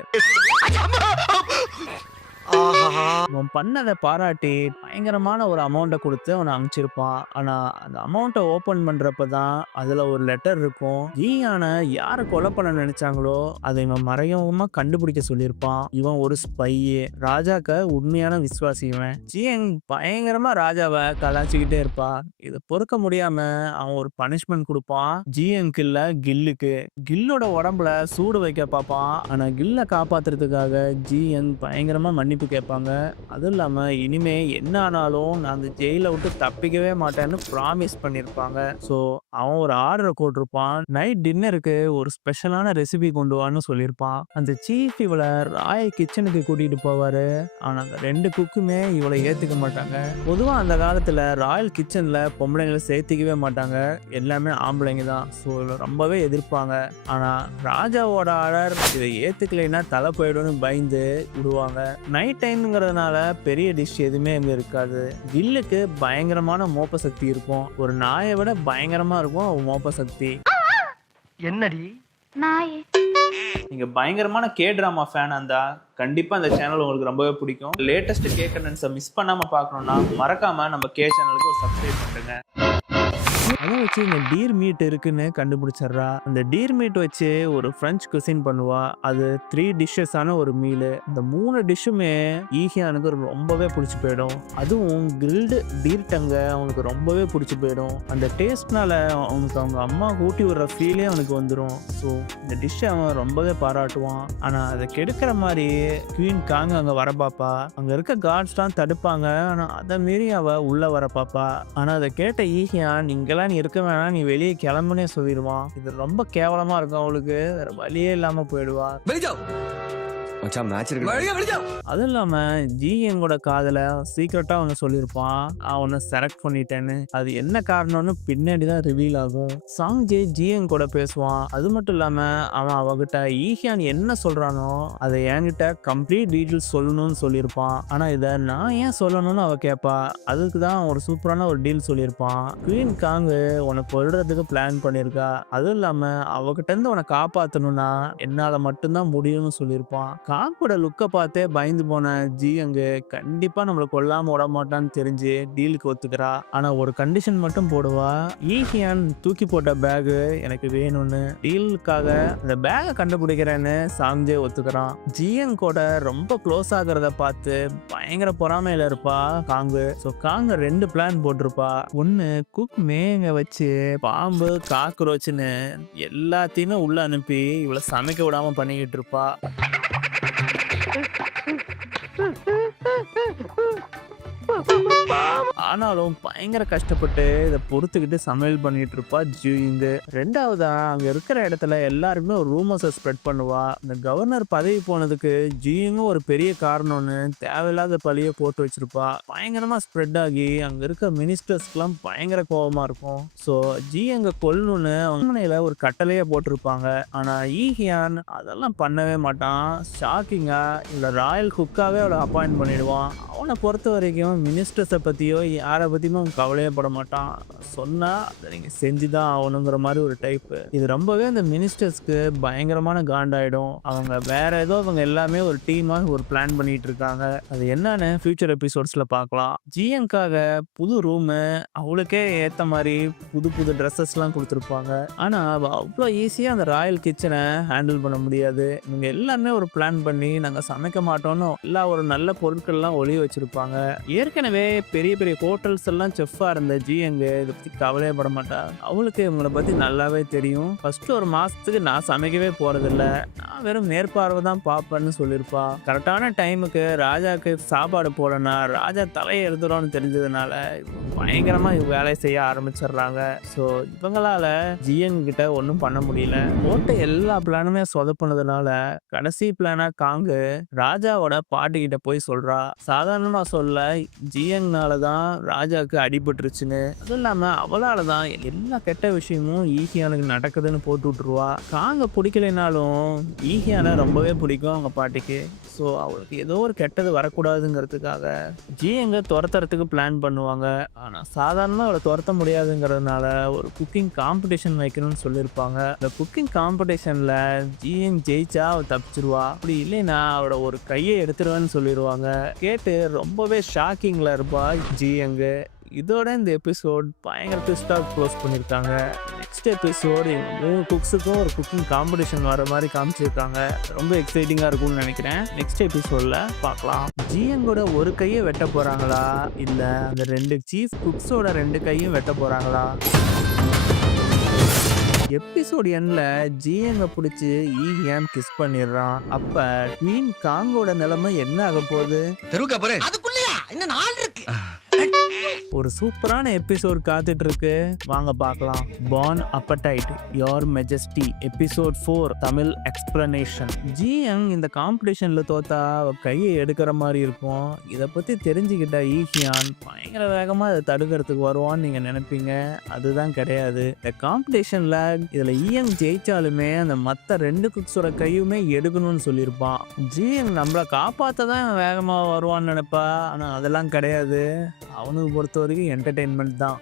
அவன் பண்ணதை பாராட்டி பயங்கரமான ஒரு அமௌண்ட்டை கொடுத்து அவனை அனுப்பிச்சிருப்பான். ஆனா அந்த அமௌண்ட்டை ஓபன் பண்றப்பதான் அதுல ஒரு லெட்டர் இருக்கும். ஜியான யாரை கொலை பண்ண நினைச்சாங்களோ அதை இவன் மறைமுகமா கண்டுபிடிக்க சொல்லியிருப்பான். இவன் ஒரு ஸ்பை, ராஜாக்க உண்மையான விசுவாசி. இவன் ஜியங் பயங்கரமா ராஜாவை கலாச்சிக்கிட்டே இருப்பான். இதை பொறுக்க முடியாம அவன் ஒரு பனிஷ்மெண்ட் கொடுப்பான் ஜியங்க்கு இல்ல கில்லுக்கு. கில்லோட உடம்புல சூடு வைக்க பார்ப்பான். ஆனா கில்லை காப்பாத்துறதுக்காக ஜியங் பயங்கரமா மன்னிப்பு கேட்பாங்க. அதுவும் இல்லாம இனிமே என்ன ஆனாலும் நான் அந்த ஜெயில விட்டு தப்பிக்கவே மாட்டேன்னு ப்ராமிஸ் பண்ணிருப்பாங்க. ஸோ அவன் ஒரு ஆர்டரை போட்டிருப்பான். நைட் டின்னருக்கு ஒரு ஸ்பெஷலான ரெசிபி கொண்டு வான்னு சொல்லியிருப்பான். அந்த சீஃப் இவளை ராயல் கிச்சனுக்கு கூட்டிட்டு போவாரு. ஆனா அந்த 2 குக்குமே இவளை ஏத்துக்க மாட்டாங்க. பொதுவா அந்த காலத்துல ராயல் கிச்சன்ல பொம்பளைங்களை சேர்த்துக்கவே மாட்டாங்க, எல்லாமே ஆம்பளைங்க தான். ஸோ இவளை ரொம்பவே எதிர்ப்பாங்க. ஆனா ராஜாவோட ஆர்டர் இதை ஏத்துக்கலைன்னா தலை போயிடும்னு பயந்து விடுவாங்க. நைட் டைம்ங்கிறதுனால பெரிய டிஷ் எதுவுமே இங்க இருக்காது. கில்லுக்கு பயங்கரமான மோப்ப சக்தி இருக்கும். ஒரு நாயை விட பயங்கரமா இருக்கும் அவன் மோப்ப சக்தி. என்னடி நாயே நீங்க பயங்கரமான கே டிராமா ஃபேன் இருந்தா கண்டிப்பா இந்த சேனல் உங்களுக்கு ரொம்பவே பிடிக்கும். லேட்டஸ்ட் கே கண்டென்ட்ஸை மிஸ் பண்ணாம பார்க்கணும்னா மறக்காம நம்ம கே சேனலுக்கு ஒரு சப்ஸ்கிரைப் பண்ணுங்க. அதை வச்சு இங்க டீர் மீட் இருக்குன்னு கண்டுபிடிச்சிடுறா. அந்த டீர் மீட் வச்சு ஒரு பிரெஞ்சு குசின் பண்ணுவா. அது 3 டிஷ்ஷஸான ஒரு மீல். இந்த 3 டிஷ்ஷுமே ஈஹியானுக்கு ரொம்பவே பிடிச்சி போயிடும். அதுவும் கிரில்டு டீர் டங்கை அவனுக்கு ரொம்பவே பிடிச்சி போயிடும். அந்த டேஸ்ட்னால அவனுக்கு அவங்க அம்மா ஊட்டி விடுற ஃபீலே அவனுக்கு வந்துடும். ஸோ இந்த டிஷ்ஷை அவன் ரொம்பவே பாராட்டுவான். ஆனா அதை கெடுக்கிற மாதிரி குவீன் காங் அங்க வர பாப்பா. அங்க இருக்க கார்ட்ஸ் தான் தடுப்பாங்க. ஆனா அதை மீறி அவ உள்ள வர பாப்பா. ஆனா அதை கேட்ட ஈஹியான் இங்கெல்லாம் நீ இருக்க வேணாம், நீ வெளியே கிளம்புனே சொல்லிடுவான். இது ரொம்ப கேவலமா இருக்கும். அவளுக்கு வேற வழியே இல்லாம போயிடுவா. அதுவும் இல்லாம ஜிஎங்கோட காதல சீக்கிரட்டா அவனை சொல்லியிருப்பான், அவனை செலக்ட் பண்ணிட்டேன்னு. அது என்ன காரணம்னு பின்னாடிதான் ரிவீல் ஆகும். சாங்ஜே ஜிஎங் கூட பேசுவான். அது மட்டும் இல்லாம அவன் அவகிட்ட ஈஹியான் என்ன சொல்றானோ அதை என்கிட்ட கம்ப்ளீட் டீட்டெயில்ஸ் சொல்லணும்னு சொல்லியிருப்பான். ஆனா இதை நான் ஏன் சொல்லணும்னு அவ கேட்பா. அதுக்கு தான் ஒரு சூப்பரான ஒரு டீல் சொல்லியிருப்பான். குவீன் காங் உன்னை கொல்றதுக்கு பிளான் பண்ணியிருக்கா. அதுவும் இல்லாம அவகிட்ட இருந்து உன்னை காப்பாத்தணும்னா என்னால மட்டும்தான் முடியும்னு சொல்லியிருப்பான். காங்கோட லுக்கை பார்த்தே பயந்து போன ஜியங்கு கண்டிப்பா நம்மளை கொல்லாம விட மாட்டான்னு தெரிஞ்சு டீலுக்கு ஒத்துக்கிறா. ஆனா ஒரு கண்டிஷன் மட்டும் போடுவா. ஈஹியான் தூக்கி போட்ட பேக் எனக்கு வேணும்னு. டீலுக்காக அந்த பேகை கண்டுபிடிக்கிறேன்னு சாங்ஜே ஒத்துக்கிறான். ஜியங் கூட ரொம்ப க்ளோஸ் ஆகுறத பார்த்து பயங்கர பொறாமையில இருப்பா காங்கு. ஸோ காங்க 2 பிளான் போட்டிருப்பா. ஒன்னு குக் மேங்க வச்சு பாம்பு காக்ரோச்னு எல்லாத்தையுமே உள்ள அனுப்பி இவளை சமைக்க விடாம பண்ணிக்கிட்டு இருப்பா. ஆனாலும் பயங்கர கஷ்டப்பட்டு இதை பொறுத்துக்கிட்டு சமையல் பண்ணிட்டு இருப்பா ஜியுங்க. ரெண்டாவதா அங்க இருக்கிற இடத்துல எல்லாருமே ஒரு ரூமர்ஸை ஸ்ப்ரெட் பண்ணுவா. இந்த கவர்னர் பதவி போனதுக்கு ஜியுங்க ஒரு பெரிய காரணம்னு தேவையில்லாத பழிய போட்டு வச்சிருப்பா. பயங்கரமா ஸ்ப்ரெட் ஆகி அங்க இருக்க மினிஸ்டர்ஸ்க்குலாம் பயங்கர கோபமா இருக்கும். ஸோ ஜியுங்க கொல்லணும்னு அவங்கனையில ஒரு கட்டளையே போட்டிருப்பாங்க. ஆனா ஈஹியான் அதெல்லாம் பண்ணவே மாட்டான். ஷாக்கிங்கா இல்ல ராயல் குக்காவே அவளை அப்பாயிண்ட் பண்ணிடுவான். அவனை பொறுத்த வரைக்கும் மினிஸ்டர்ஸை பற்றியோ யாரை பற்றியுமே அவன் கவலையே பட மாட்டான். சொன்னால் அதை நீங்கள் செஞ்சு தான் ஆகணுங்கிற மாதிரி ஒரு டைப்பு. இது ரொம்பவே அந்த மினிஸ்டர்ஸ்க்கு பயங்கரமான காண்டாயிடும். அவங்க வேற ஏதோ அவங்க எல்லாமே ஒரு டீமாக ஒரு பிளான் பண்ணிட்டு இருக்காங்க. அது என்னன்னு ஃபியூச்சர் எபிசோட்ஸில் பார்க்கலாம். ஜிஎன்காக புது ரூமு, அவளுக்கே ஏற்ற மாதிரி புது புது ட்ரெஸ்ஸஸ்லாம் கொடுத்துருப்பாங்க. ஆனால் அவள் அவ்வளோ ஈஸியாக அந்த ராயல் கிச்சனை ஹேண்டில் பண்ண முடியாது. இவங்க எல்லாருமே ஒரு பிளான் பண்ணி நாங்கள் சமைக்க மாட்டோம்னு எல்லா ஒரு நல்ல பொருட்கள்லாம் ஒளிய வச்சிருப்பாங்க. ஏற்கனவே பெரிய பெரிய ஹோட்டல்ஸ் எல்லாம் செஃப்பா இருந்த ஜிஎங்க இதை பத்தி கவலையே பட மாட்டா. அவளுக்கு இவங்களை பத்தி நல்லாவே தெரியும். ஃபர்ஸ்ட் ஒரு மாசத்துக்கு நான் சமைக்கவே போறதில்ல, நான் வெறும் மேற்பார்வை தான் பார்ப்பேன்னு சொல்லியிருப்பா. கரெக்டான டைமுக்கு ராஜாக்கு சாப்பாடு போடனா ராஜா தலையை எழுதுறோன்னு தெரிஞ்சதுனால பயங்கரமா வேலையை செய்ய ஆரம்பிச்சிடுறாங்க. ஸோ இவங்களால ஜிஎன் கிட்ட ஒன்றும் பண்ண முடியல. போட்ட எல்லா பிளானுமே சொதப்பினதுனால கடைசி பிளானா காங்கு ராஜாவோட பாட்டி கிட்ட போய் சொல்றா. சாதாரணமா சொல்ல ஜியங்னால தான் ராஜாவுக்கு அடிபட்டுருச்சுன்னு, அதுவும் இல்லாம அவளால தான் எல்லா கெட்ட விஷயமும் ஈஹியானுக்கு நடக்குதுன்னு போட்டு விட்டுருவா. காங்க பிடிக்கலைனாலும் ஈஹியான ரொம்பவே பிடிக்கும் அவங்க பாட்டிக்கு. ஸோ அவளுக்கு ஏதோ ஒரு கெட்டது வரக்கூடாதுங்கிறதுக்காக ஜியங்க துரத்துறதுக்கு பிளான் பண்ணுவாங்க. ஆனால் சாதாரணமாக அவளை துரத்த முடியாதுங்கிறதுனால ஒரு குக்கிங் காம்படிஷன் வைக்கணும்னு சொல்லியிருப்பாங்க. இந்த குக்கிங் காம்படிஷனில் ஜியங் ஜெயிச்சா அவள் தப்பிச்சிருவா. அப்படி இல்லைன்னா அவளோட ஒரு கையை எடுத்துருவான்னு சொல்லிடுவாங்க. கேட்டு ரொம்பவே ஷாக்கிங்ல இருப்பா ஜியங்கு. இதோட இந்த எபிசோட் பயங்கர ட்விஸ்டாக க்ளோஸ் பண்ணியிருக்காங்க. நெக்ஸ்ட் எபிசோட் 3 குக்ஸுக்கும் ஒரு குக்கிங் காம்படிஷன் வர மாதிரி காமிச்சிருக்காங்க. ரொம்ப எக்ஸைட்டிங்காக இருக்கும்னு நினைக்கிறேன். நெக்ஸ்ட் எபிசோடில் பார்க்கலாம். ஜியங்கோட ஒரு கையை வெட்ட போகிறாங்களா இல்லை அந்த 2 சீஃப் குக்ஸோட 2 கையும் வெட்ட போகிறாங்களா? எபிசோட் எண்ட்ல ஜியங்க பிடிச்சி ஈஹியான் கிஸ் பண்ணிடுறான். அப்ப குவீன் காங்கோட நிலைமை என்ன ஆக போகுது? அதுக்குள்ளயா இன்னும் 4 இருக்கு. ஒரு சூப்பரான எபிசோட் காத்துட்டு இருக்கு, வாங்க பார்க்கலாம். Born updated your majesty episode 4 Tamil explanation. ஜியங் இந்த காம்படிஷன்ல தோத்தா கையை எடுக்கிற மாதிரி இருக்கும். இதை பத்தி தெரிஞ்சுக்கிட்ட ஈஹியான் பயங்கர வேகமா அதை தடுக்கிறதுக்கு வருவான்னு நீங்க நினைப்பீங்க. அதுதான் கிடையாது. இந்த காம்படிஷன்ல இதுல ஈயங் ஜெயிச்சாலுமே அந்த மத்த 2 குக்ஸோட கையுமே எடுக்கணும்னு சொல்லியிருப்பான். ஜியங் நம்மளை காப்பாத்த தான் வேகமா வருவான்னு நினைப்பா. ஆனா அதெல்லாம் கிடையாது. அவனுக்கு பொறுத்த வரைக்கும் என்டர்டெயின்மெண்ட் தான்.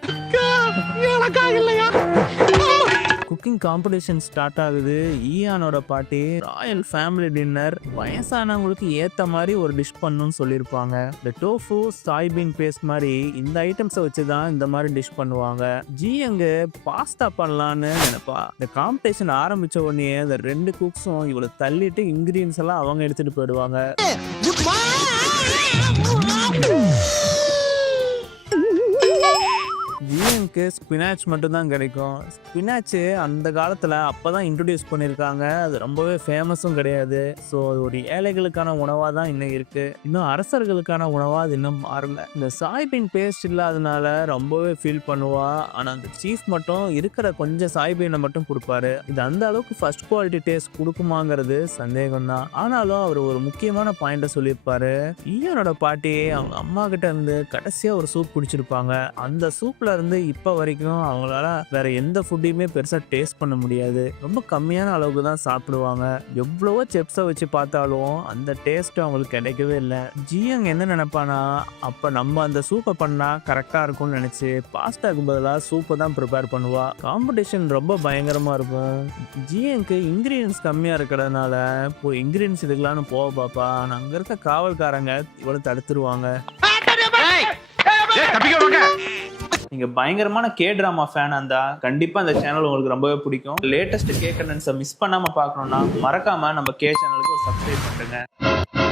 குக்கிங் காம்படிஷன் ஸ்டார்ட் ஆகுது. ஈயானோட பாட்டி ராயல் ஃபேமிலி டின்னர் வயசானவங்களுக்கு ஏத்த மாதிரி ஒரு டிஷ் பண்ணணும்னு சொல்லியிருப்பாங்க. இந்த டோஃபு சாய்பீன் பேஸ்ட் மாதிரி இந்த ஐட்டம்ஸை வச்சுதான் இந்த மாதிரி டிஷ் பண்ணுவாங்க. ஜியங்க பாஸ்தா பண்ணலான்னு நினைப்பா. இந்த காம்படிஷன் ஆரம்பிச்ச உடனே அந்த 2 குக்ஸும் இவளை தள்ளிட்டு இன்கிரீடியன்ஸ் எல்லாம் அவங்க எடுத்துட்டு போயிடுவாங்க. ஜியனுக்கு ஸ்பினாச் மட்டும்தான் கிடைக்கும். ஸ்பினாச்சு அந்த காலத்தில் அப்போ தான் இன்ட்ரடியூஸ் பண்ணியிருக்காங்க. அது ரொம்பவே ஃபேமஸும் கிடையாது. ஸோ அது ஒரு ஏழைகளுக்கான உணவாக தான் இன்னும் இருக்குது. இன்னும் அரசர்களுக்கான உணவாக அது இன்னும் மாறல. இந்த சாய்பீன் பேஸ்ட் இல்லாதனால ரொம்பவே ஃபீல் பண்ணுவா. ஆனால் அந்த சீஃப் மட்டும் இருக்கிற கொஞ்சம் சாய்பீனை மட்டும் கொடுப்பாரு. இது அந்த அளவுக்கு ஃபர்ஸ்ட் குவாலிட்டி டேஸ்ட் கொடுக்குமாங்கிறது சந்தேகம் தான். ஆனாலும் அவர் ஒரு முக்கியமான பாயிண்ட்டை சொல்லியிருப்பாரு. ஈயனோட பாட்டி அவங்க அம்மா கிட்ட இருந்து கடைசியாக ஒரு சூப் குடிச்சிருப்பாங்க. அந்த சூப்ல இருந்து இப்ப வரைக்கும் அவங்களால வேற எந்த ஃபுட்டையுமே பெருசா டேஸ்ட் பண்ண முடியாது. ரொம்ப கம்மியான அளவுக்கு தான் சாப்பிடுவாங்க. எவ்வளவோ செப்ஸை வச்சு பார்த்தாலும் அந்த டேஸ்ட் அவங்களுக்கு கிடைக்கவே இல்லை. ஜியங் என்ன நினைப்பானா, அப்ப நம்ம அந்த சூப்பை பண்ணா கரெக்டா இருக்கும்னு நினைச்சு பாஸ்டாக்கு பதிலாக சூப்பை தான் ப்ரிப்பேர் பண்ணுவா. காம்படிஷன் ரொம்ப பயங்கரமா இருக்கும். ஜியங்க்கு இன்கிரீடியன்ஸ் கம்மியா இருக்கிறதுனால இப்போ இன்கிரீடியன்ஸ் இதுக்கலான்னு போக பாப்பா. ஆனா அங்க இருக்க காவல்காரங்க இவ்வளவு தடுத்துருவாங்க. நீங்க பயங்கரமான கே டிராமா ஃபேன் இருந்தா கண்டிப்பா இந்த சேனல் உங்களுக்கு ரொம்பவே பிடிக்கும். லேட்டஸ்ட் கே கண்டென்ட்ஸை மிஸ் பண்ணாம பார்க்கணும்னா மறக்காம நம்ம கே சேனலுக்கு ஒரு சப்ஸ்கிரைப் பண்ணுங்க.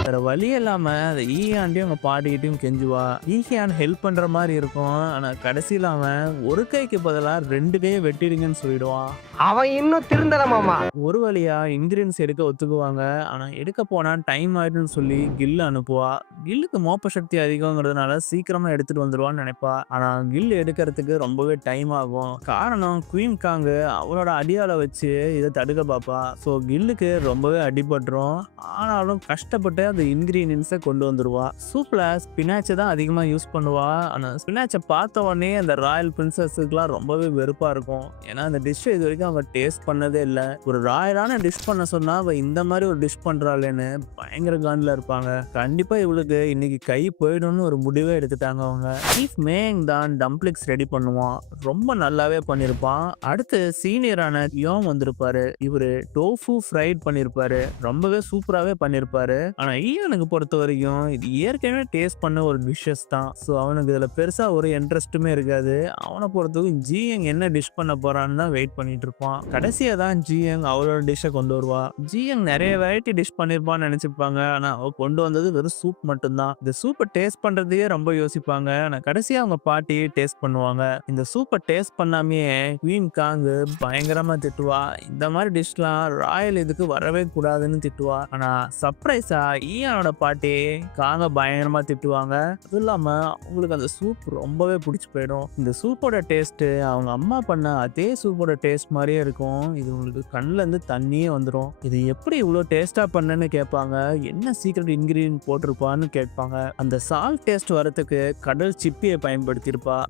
வேற வழி இல்லாம அந்த ஈஹியான்டையும் அவங்க பாட்டிக்கிட்டையும் கெஞ்சுவா. ஈஹியான் ஹெல்ப் பண்ற மாதிரி இருக்கும். ஆனா கடைசியில அவன் ஒரு கைக்கு பதிலா 2 கையை வெட்டிடுங்கன்னு சொல்லிடுவான். அவன் இன்னும் திருந்தல மாமா. ஒரு வழியா இன்கிரியன்ஸ் எடுக்க ஒத்துக்குவாங்க. ஆனா எடுக்க போனா டைம் ஆயிடுன்னு சொல்லி கில் அனுப்புவா. கில்லுக்கு மோப்ப சக்தி அதிகங்கிறதுனால சீக்கிரமா எடுத்துட்டு வந்துருவான்னு நினைப்பா. ஆனா கில் எடுக்கிறதுக்கு ரொம்பவே டைம் ஆகும். காரணம் குயின் காங்கு அவளோட அடியால வச்சு இதை தடுக்க பாப்பா. ஸோ கில்லுக்கு ரொம்பவே அடிபட்டுரும். ஆனாலும் கஷ்டப்பட்டு அந்த இன்கிரீடியன்ஸை கொண்டு வந்துருவா. சூப்ல ஸ்பினாச்சை தான் அதிகமா யூஸ் பண்ணுவா. ஆனா ஸ்பினாச்சை பார்த்த உடனே அந்த ராயல் பிரின்சஸுக்குலாம் ரொம்பவே வெறுப்பா இருக்கும். ஏன்னா அந்த டிஷ் இது வரைக்கும் அவ டேஸ்ட் பண்ணதே இல்லை. ஒரு ராயலான டிஷ் பண்ண சொன்னா அவ இந்த மாதிரி ஒரு டிஷ் பண்றாளேன்னு பயங்கர காண்டில் இருப்பாங்க. கண்டிப்பா இவளுக்கு இன்னைக்கு கை போயிடும்னு ஒரு முடிவே எடுத்துட்டாங்க அவங்க. சீஃப் மேங் தான் டம்ப்ளிங்ஸ் ரெடி பண்ணுவான். ரொம்ப நல்லாவே பண்ணிருப்பான். அடுத்து சீனியரான யோங் வந்திருப்பாரு. இவரு டோஃபு ஃப்ரைட் பண்ணிருப்பாரு. ரொம்பவே சூப்பராகவே பண்ணிருப்பாரு. ஆனா ஈவனுக்கு பொறுத்த வரைக்கும் இது ஏற்கனவே டேஸ்ட் பண்ண ஒரு டிஷ்ஷஸ் தான். ஸோ அவனுக்கு இதுல பெருசா ஒரு இன்ட்ரெஸ்ட்டுமே இருக்காது. அவனை பொறுத்தவரைக்கும் ஜியங் என்ன டிஷ் பண்ண போறான்னு தான் வெயிட் பண்ணிட்டு இருப்பான். கடைசியா தான் ஜியங் அவளோட டிஷ்ஷை கொண்டு வருவா. ஜியங் நிறைய வெரைட்டி டிஷ் பண்ணிருப்பான்னு நினைச்சிருப்பாங்க. ஆனா அவ கொண்டு வந்தது வெறும் சூப் மட்டும்தான். இந்த சூப்பை டேஸ்ட் பண்றதையே ரொம்ப யோசிப்பாங்க. ஆனா கடைசியா அவங்க பாட்டி டேஸ்ட் பண்ணுவாங்க. இந்த சூப்பை டேஸ்ட் பண்ணாமையே குயின் காங்கு பயங்கரமா திட்டுவா. இந்த மாதிரி டிஷ்லாம் ராயல் இதுக்கு வரவே கூடாதுன்னு திட்டுவா. ஆனா சர்ப்ரைஸா ஈயானோட பாட்டி காங்க பயங்கரமா திட்டுவாங்க. அதுவும் இல்லாம அவங்களுக்கு அந்த சூப் ரொம்பவே பிடிச்சி போயிடும். இந்த சூப்போட டேஸ்ட் அவங்க அம்மா பண்ண அதே சூப்போட டேஸ்ட் மாதிரியே இருக்கும். இது உங்களுக்கு கண்ணுல இருந்து தண்ணியே வந்துடும். இது எப்படி இவ்வளோ டேஸ்டா பண்ணன்னு கேட்பாங்க. என்ன சீக்ரெட் இன்கிரீடியன்ட் போட்டிருப்பான்னு கேட்பாங்க. அந்த சால்ட் டேஸ்ட் வரதுக்கு கடல் சிப்பியை பயன்படுத்தியிருப்பா.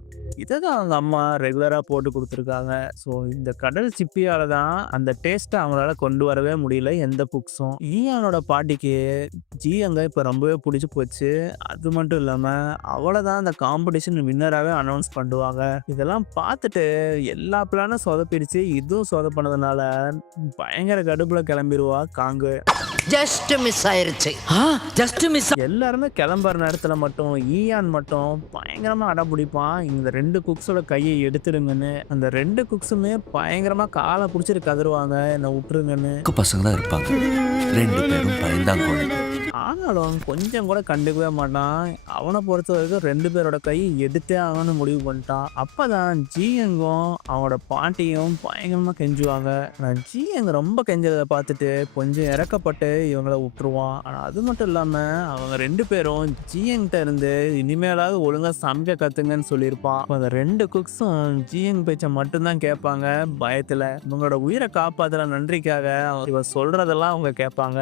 இதை தான் அவங்க அம்மா ரெகுலரா போட்டு கொடுத்துருக்காங்க. ஸோ இந்த கடல் சிப்பியால தான் அந்த டேஸ்ட்டை அவங்களால கொண்டு வரவே முடியல எந்த புக்ஸும். ஈயானோட பாட்டிக்கு ஜியங்க இப்போ ரொம்பவே பிடிச்சி போச்சு. அது மட்டும் இல்லாமல் அவளை தான் அந்த காம்படிஷன் வின்னராகவே அனௌன்ஸ் பண்ணுவாங்க. இதெல்லாம் பார்த்துட்டு எல்லா பிளானும் சொதப்பிடுச்சு. இதுவும் சொதப்பினதுனால பயங்கர கடுப்புல கிளம்பிடுவா காங்கு. ஜஸ்ட் மிஸ் ஆயிருச்சு. Just miss. எல்லாருமே கிளம்புற நேரத்துல மட்டும் ஈயான் மட்டும் பயங்கரமா அடம்பிடிப்பான். இந்த 2 குக்ஸோட கையை எடுத்துடுங்கன்னு. அந்த 2 குக்ஸுமே பயங்கரமா காலை பிடிச்சிட்டு கதறுவாங்க, என்னை விட்டுருங்கன்னு. பசங்க தான் இருப்பாங்க, 2 பேரும் பயந்தாங்க. ஆனாலும் கொஞ்சம் கூட கண்டுக்கவே மாட்டான். அவனை பொறுத்த வரைக்கும் 2 பேரோட கை எடுத்தே ஆகணும்னு முடிவு பண்ணிட்டான். அப்பதான் ஜியங்கும் அவனோட பாட்டியும் பயங்கரமா கெஞ்சுவாங்க. ஆனால் ஜியங் ரொம்ப கெஞ்சதை பார்த்துட்டு கொஞ்சம் இறக்கப்பட்டு இவங்கள விட்டுருவான். ஆனா அது மட்டும் இல்லாம அவங்க 2 பேரும் ஜியங்கிட்ட இருந்து இனிமேலாவது ஒழுங்கா சமைக்க கத்துங்கன்னு சொல்லியிருப்பான். அந்த 2 குக்ஸும் ஜியங் பேச்சை மட்டும்தான் கேட்பாங்க. பயத்துல இவங்களோட உயிரை காப்பாத்துற நன்றிக்காக இவ சொல்றதெல்லாம் அவங்க கேட்பாங்க.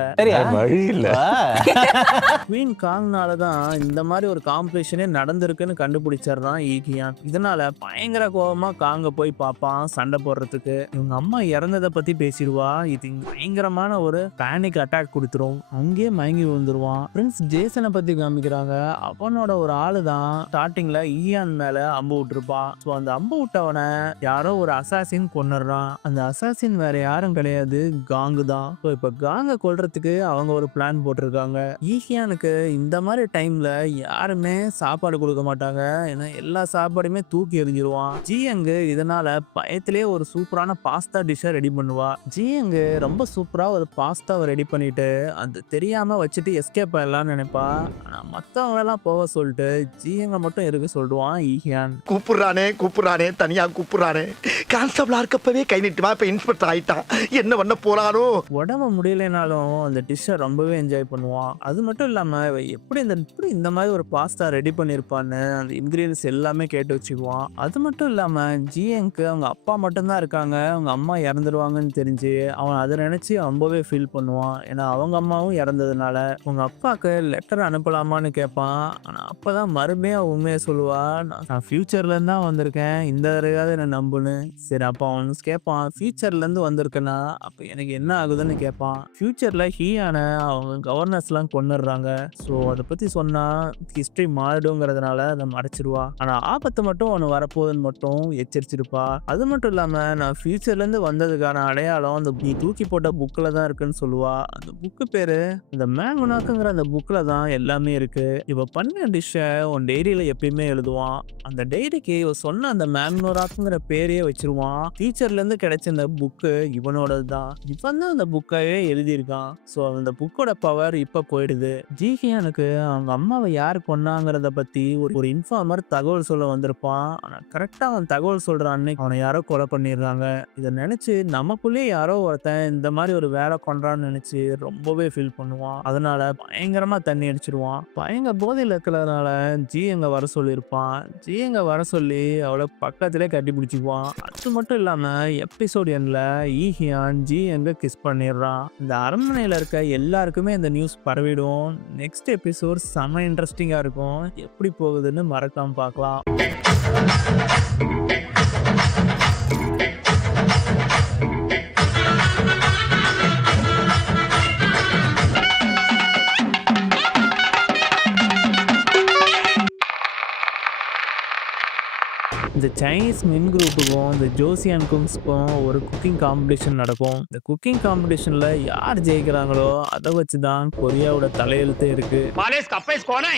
குயின் காங்னால தான் இந்த மாதிரி ஒரு காம்படிஷனே நடந்திருக்குன்னு கண்டுபிடிச்சிடறான் ஈகியான். இதனால பயங்கர கோபமா காங்க போய் பார்ப்பான் சண்டை போடுறதுக்கு. இவங்க அம்மா இறந்ததை பத்தி பேசிடுவா. இது பயங்கரமான ஒரு பேனிக் அட்டாக் கொடுத்துரும். அங்கேயே மயங்கி விழுந்துருவான். பிரின்ஸ் ஜேசனை பத்தி காமிக்கிறாங்க. அவனோட ஒரு ஆளு தான் ஸ்டார்டிங்ல ஈயான் மேல அம்பு விட்டுருப்பான். ஸோ அந்த அம்பு விட்டவனை யாரோ ஒரு அசாசின் கொன்னுறான். அந்த அசாசின் வேற யாரும் கிடையாது, காங்கு தான். ஸோ இப்போ காங்க கொல்றதுக்கு அவங்க ஒரு பிளான் போட்டிருக்காங்க. ஈஹியானுக்கு இந்த மாதிரி டைம்ல யாருமே சாப்பாடு கொடுக்க மாட்டாங்க. ஏன்னா எல்லா சாப்பாடுமே தூக்கி எறிஞ்சிருவான். ஜியங்கு இதனால பயத்திலே ஒரு சூப்பரான பாஸ்தா டிஷ்ஷை ரெடி பண்ணுவா. ஜியங்கு ரொம்ப சூப்பரா ஒரு பாஸ்தாவை ரெடி பண்ணிட்டு அது தெரியாம வச்சுட்டு எஸ்கேப் ஆயிடலாம்னு நினைப்பா. ஆனா மத்தவங்க எல்லாம் போக சொல்லிட்டு ஜியங்க மட்டும் இருக்க சொல்லுவான் ஈஹியான். கூப்பிடுறானே தனியா கூப்பிடுறானே. கான்ஸ்டபிளா இருக்கப்பவே கை நீட்டுமா, இப்ப இன்ஸ்பெக்டர் ஆயிட்டான். என்ன பண்ண போறானோ. உடம்பு முடியலைனாலும் அந்த டிஷ்ஷை ரொம்பவே என்ஜாய் பண்ணுவான். அது மட்டும் இல்லாம எப்படி இந்த மாதிரி ஒரு பாஸ்தா ரெடி பண்ணிருப்பான்னு அந்த இன்கிரீடியன்ஸ் எல்லாமே கேட்டு வச்சுக்குவான். அது மட்டும் இல்லாம ஜியங்க்கு அவங்க அப்பா மட்டும்தான் இருக்காங்க, அவங்க அம்மா இறந்துடுவாங்கன்னு தெரிஞ்சு அவன் அதை நினைச்சு ரொம்பவே ஃபீல் பண்ணுவான். ஏன்னா அவங்க அம்மாவும் இறந்ததுனால உங்க அப்பாவுக்கு லெட்டர் அனுப்பலாமான்னு கேட்பான். ஆனா அப்பதான் மறுபடியும் உண்மையை சொல்லுவா, நான் ஃபியூச்சர்ல இருந்து தான் வந்திருக்கேன், இந்த தடவையாவது என்ன நம்புன்னு. சரி அப்ப அவன் கேட்பான், ஃபியூச்சர்ல இருந்து வந்திருக்கேன்னா அப்ப எனக்கு என்ன ஆகுதுன்னு கேட்பான். ஃபியூச்சர்ல ஹீயான அவங்க கவர்னர்ஸ் எல்லாம் கொண்டுடுறாங்க. ஸோ அதை பத்தி சொன்னா ஹிஸ்டரி மாறிடுங்கிறதுனால அதை மறைச்சிருவா. ஆனா ஆபத்து மட்டும் ஒன்று வரப்போகுதுன்னு மட்டும் எச்சரிச்சிருப்பா. அது மட்டும் இல்லாம நான் ஃபியூச்சர்ல இருந்து வந்ததுக்கான அடையாளம் அந்த நீ தூக்கி போட்ட புக்கில் தான் இருக்குன்னு சொல்லுவா. அந்த அந்த புக்கு பேரு இந்த மேங்குனாக்குங்கிற அந்த புக்ல தான் எல்லாமே இருக்கு. இவ பண்ண டிஷ்ஷை உன் டைரியில எப்பயுமே எழுதுவான். அந்த டைரிக்கு இவ சொன்ன அந்த மேக்னோராக்குங்கிற பேரையே வச்சிருவான். டீச்சர்ல இருந்து கிடைச்ச இந்த புக்கு இவனோடது தான். இவன் தான் அந்த புக்கையே எழுதியிருக்கான். ஸோ அந்த புக்கோட பவர் இப்ப போயிடுது. ஜிஹியானுக்கு அவங்க அம்மாவை யார் கொன்னாங்கிறத பத்தி ஒரு இன்ஃபார்மர் தகவல் சொல்ல வந்திருப்பான். ஆனா கரெக்டா அவன் தகவல் சொல்ற அன்னைக்கு அவனை யாரோ கொலை பண்ணிடுறாங்க. இதை நினைச்சு நமக்குள்ளே யாரோ ஒருத்தன் இந்த மாதிரி ஒரு வேலை கொண்டான்னு நினைச்சு ரொம்பவே ஃபீல் பண்ணுவான். அதனால பயங்கரமா தண்ணி அடிச்சிருவான். பயங்கர போதையில் இருக்கிறதுனால ஜி எங்க வர சொல்லியிருப்பான். ஜி எங்க வர சொல்லி அவளை பக்கத்திலே கட்டி பிடிச்சிக்குவான். அது மட்டும் இல்லாம எபிசோட் எண்ட்ல ஈஹியான் ஜி எங்க கிஸ் பண்ணிடுறான். இந்த அரண்மனையில இருக்க எல்லாருக்குமே இந்த நியூஸ் பரவிடும். நெக்ஸ்ட் எபிசோட் செம்ம இன்ட்ரெஸ்டிங்கா இருக்கும். எப்படி போகுதுன்னு மறக்காம பார்க்கலாம். இந்த சைனீஸ் மின் குரூப்புக்கும் இந்த ஜோசியன் குங்ஸ்க்கும் ஒரு குக்கிங் காம்படிஷன் நடக்கும். இந்த குக்கிங் காம்படிஷன்ல யார் ஜெயிக்கிறாங்களோ அதை வச்சு தான் கொரியாவோட தலையெழுத்தே இருக்கு. பாலேஸ் கப்பைஸ் கோனை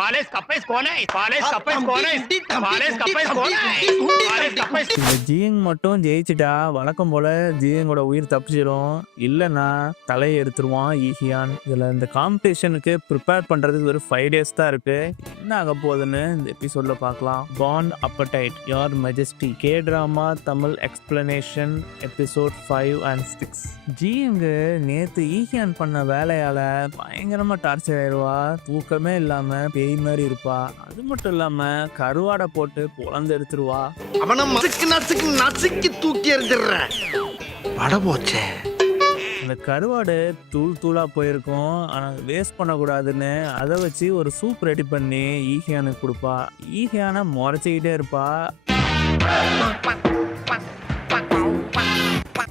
பாலேஸ் கப்பைஸ் கோனை பாலேஸ் கப்பைஸ் கோனை பாலேஸ் கப்பைஸ் கோனை பாலேஸ் கப்பைஸ். இந்த ஜியங் மட்டும் ஜெயிச்சுட்டா வழக்கம் போல ஜியங்கோட உயிர் தப்பிச்சிடும். இல்லைன்னா தலையை எடுத்துருவான் ஈஹியான். இதுல இந்த காம்படிஷனுக்கு ப்ரிப்பேர் பண்றதுக்கு ஒரு 5 days தான் இருக்கு. என்ன ஆக போகுதுன்னு இந்த எபிசோட்ல பார்க்கலாம். Bond appetite your majesty K drama Tamil explanation episode 5 and 6. ஜியங்கு நேத்து ஈஹியான் பண்ண வேலையால பயங்கரமா டார்ச்சர் ஆயிடுவா. தூக்கமே இல்லாம பேய் மாதிரி இருப்பா. அது மட்டும் இல்லாம கருவாடை போட்டு பொழந்து எடுத்துருவா. அவனை நசுக்கி தூக்கி எறிஞ்சிடுறேன். வட போச்சே. அந்த கருவாடு தூள் தூளா போயிருக்கும். ஆனா வேஸ்ட் பண்ணக்கூடாதுன்னு அதை வச்சு ஒரு சூப் ரெடி பண்ணி ஈஹியானுக்கு கொடுப்பா. ஈஹியான முறைச்சிக்கிட்டே இருப்பா.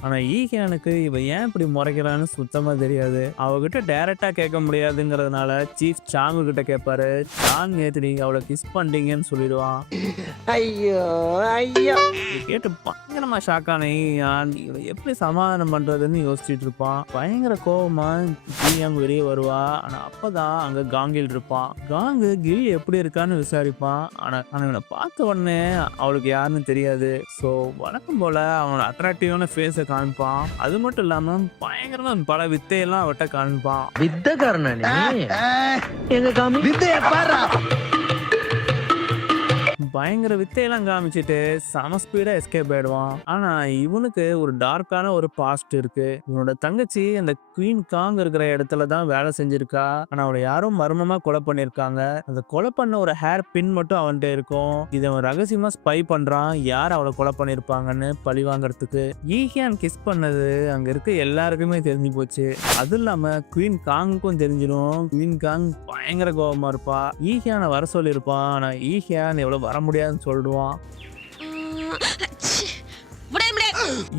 ஆனா ஈஹியானுக்கு இவ ஏன் இப்படி முறைக்கிறான்னு சுத்தமா தெரியாது. அவகிட்ட டைரக்டா கேட்க முடியாதுங்கிறதுனால சீஃப் சாங்கு கிட்ட கேட்பாரு. சாங் நேத்து நீங்க அவளை கிஸ் பண்ணிட்டீங்கன்னு சொல்லிடுவான். ஐயோ ஐயோ கேட்டு பயங்கரமா ஷாக்கான ஈஹியான் இவளை எப்படி சமாதானம் பண்றதுன்னு யோசிச்சுட்டு இருப்பான். பயங்கர கோபமா ஜியாங் வெளியே வருவா. ஆனா அப்பதான் அங்க காங்கில் இருப்பான். காங்கு கில் எப்படி இருக்கான்னு விசாரிப்பான். ஆனா இவனை பார்த்த உடனே அவளுக்கு யாருன்னு தெரியாது. ஸோ வழக்கம் போல அவனோட அட்ராக்டிவான ஃபேஸை காமிப்பான். அது மட்டும் இல்லாம பயங்கரமா பல வித்தையெல்லாம் அவட்ட காமிப்பான். வித்தக்காரனா நீ? எங்க காமி வித்தைய பாரு. பயங்கர வித்தையெல்லாம் காமிச்சிட்டு சம ஸ்பீடா எஸ்கேப் ஆயிடுவான். ஆனா இவனுக்கு ஒரு டார்க்கான ஒரு பாஸ்ட் இருக்கு. இவனோட தங்கச்சி அந்த குவீன் காங் இருக்கிற இடத்துல தான் வேலை செஞ்சிருக்கா. ஆனா அவளை யாரும் மர்மமா கொலை பண்ணிருக்காங்க. அந்த கொலை பண்ண ஒரு ஹேர் பின் மட்டும் அவன்கிட்ட இருக்கும். இதை அவன் ரகசியமா ஸ்பை பண்றான். யார் அவளை கொலை பண்ணிருப்பாங்கன்னு பழி வாங்கறதுக்கு. ஈஹியான் கிஸ் பண்ணது அங்க இருக்க எல்லாருக்குமே தெரிஞ்சு போச்சு. அது இல்லாம குவீன் காங்குக்கும் தெரிஞ்சிடும். குவீன் காங் பயங்கர கோபமா இருப்பா. ஈஹியான வர சொல்லியிருப்பான். ஆனா ஈஹியான் எவ்வளவு வர முடியாதுன்னு சொல்லுவான்.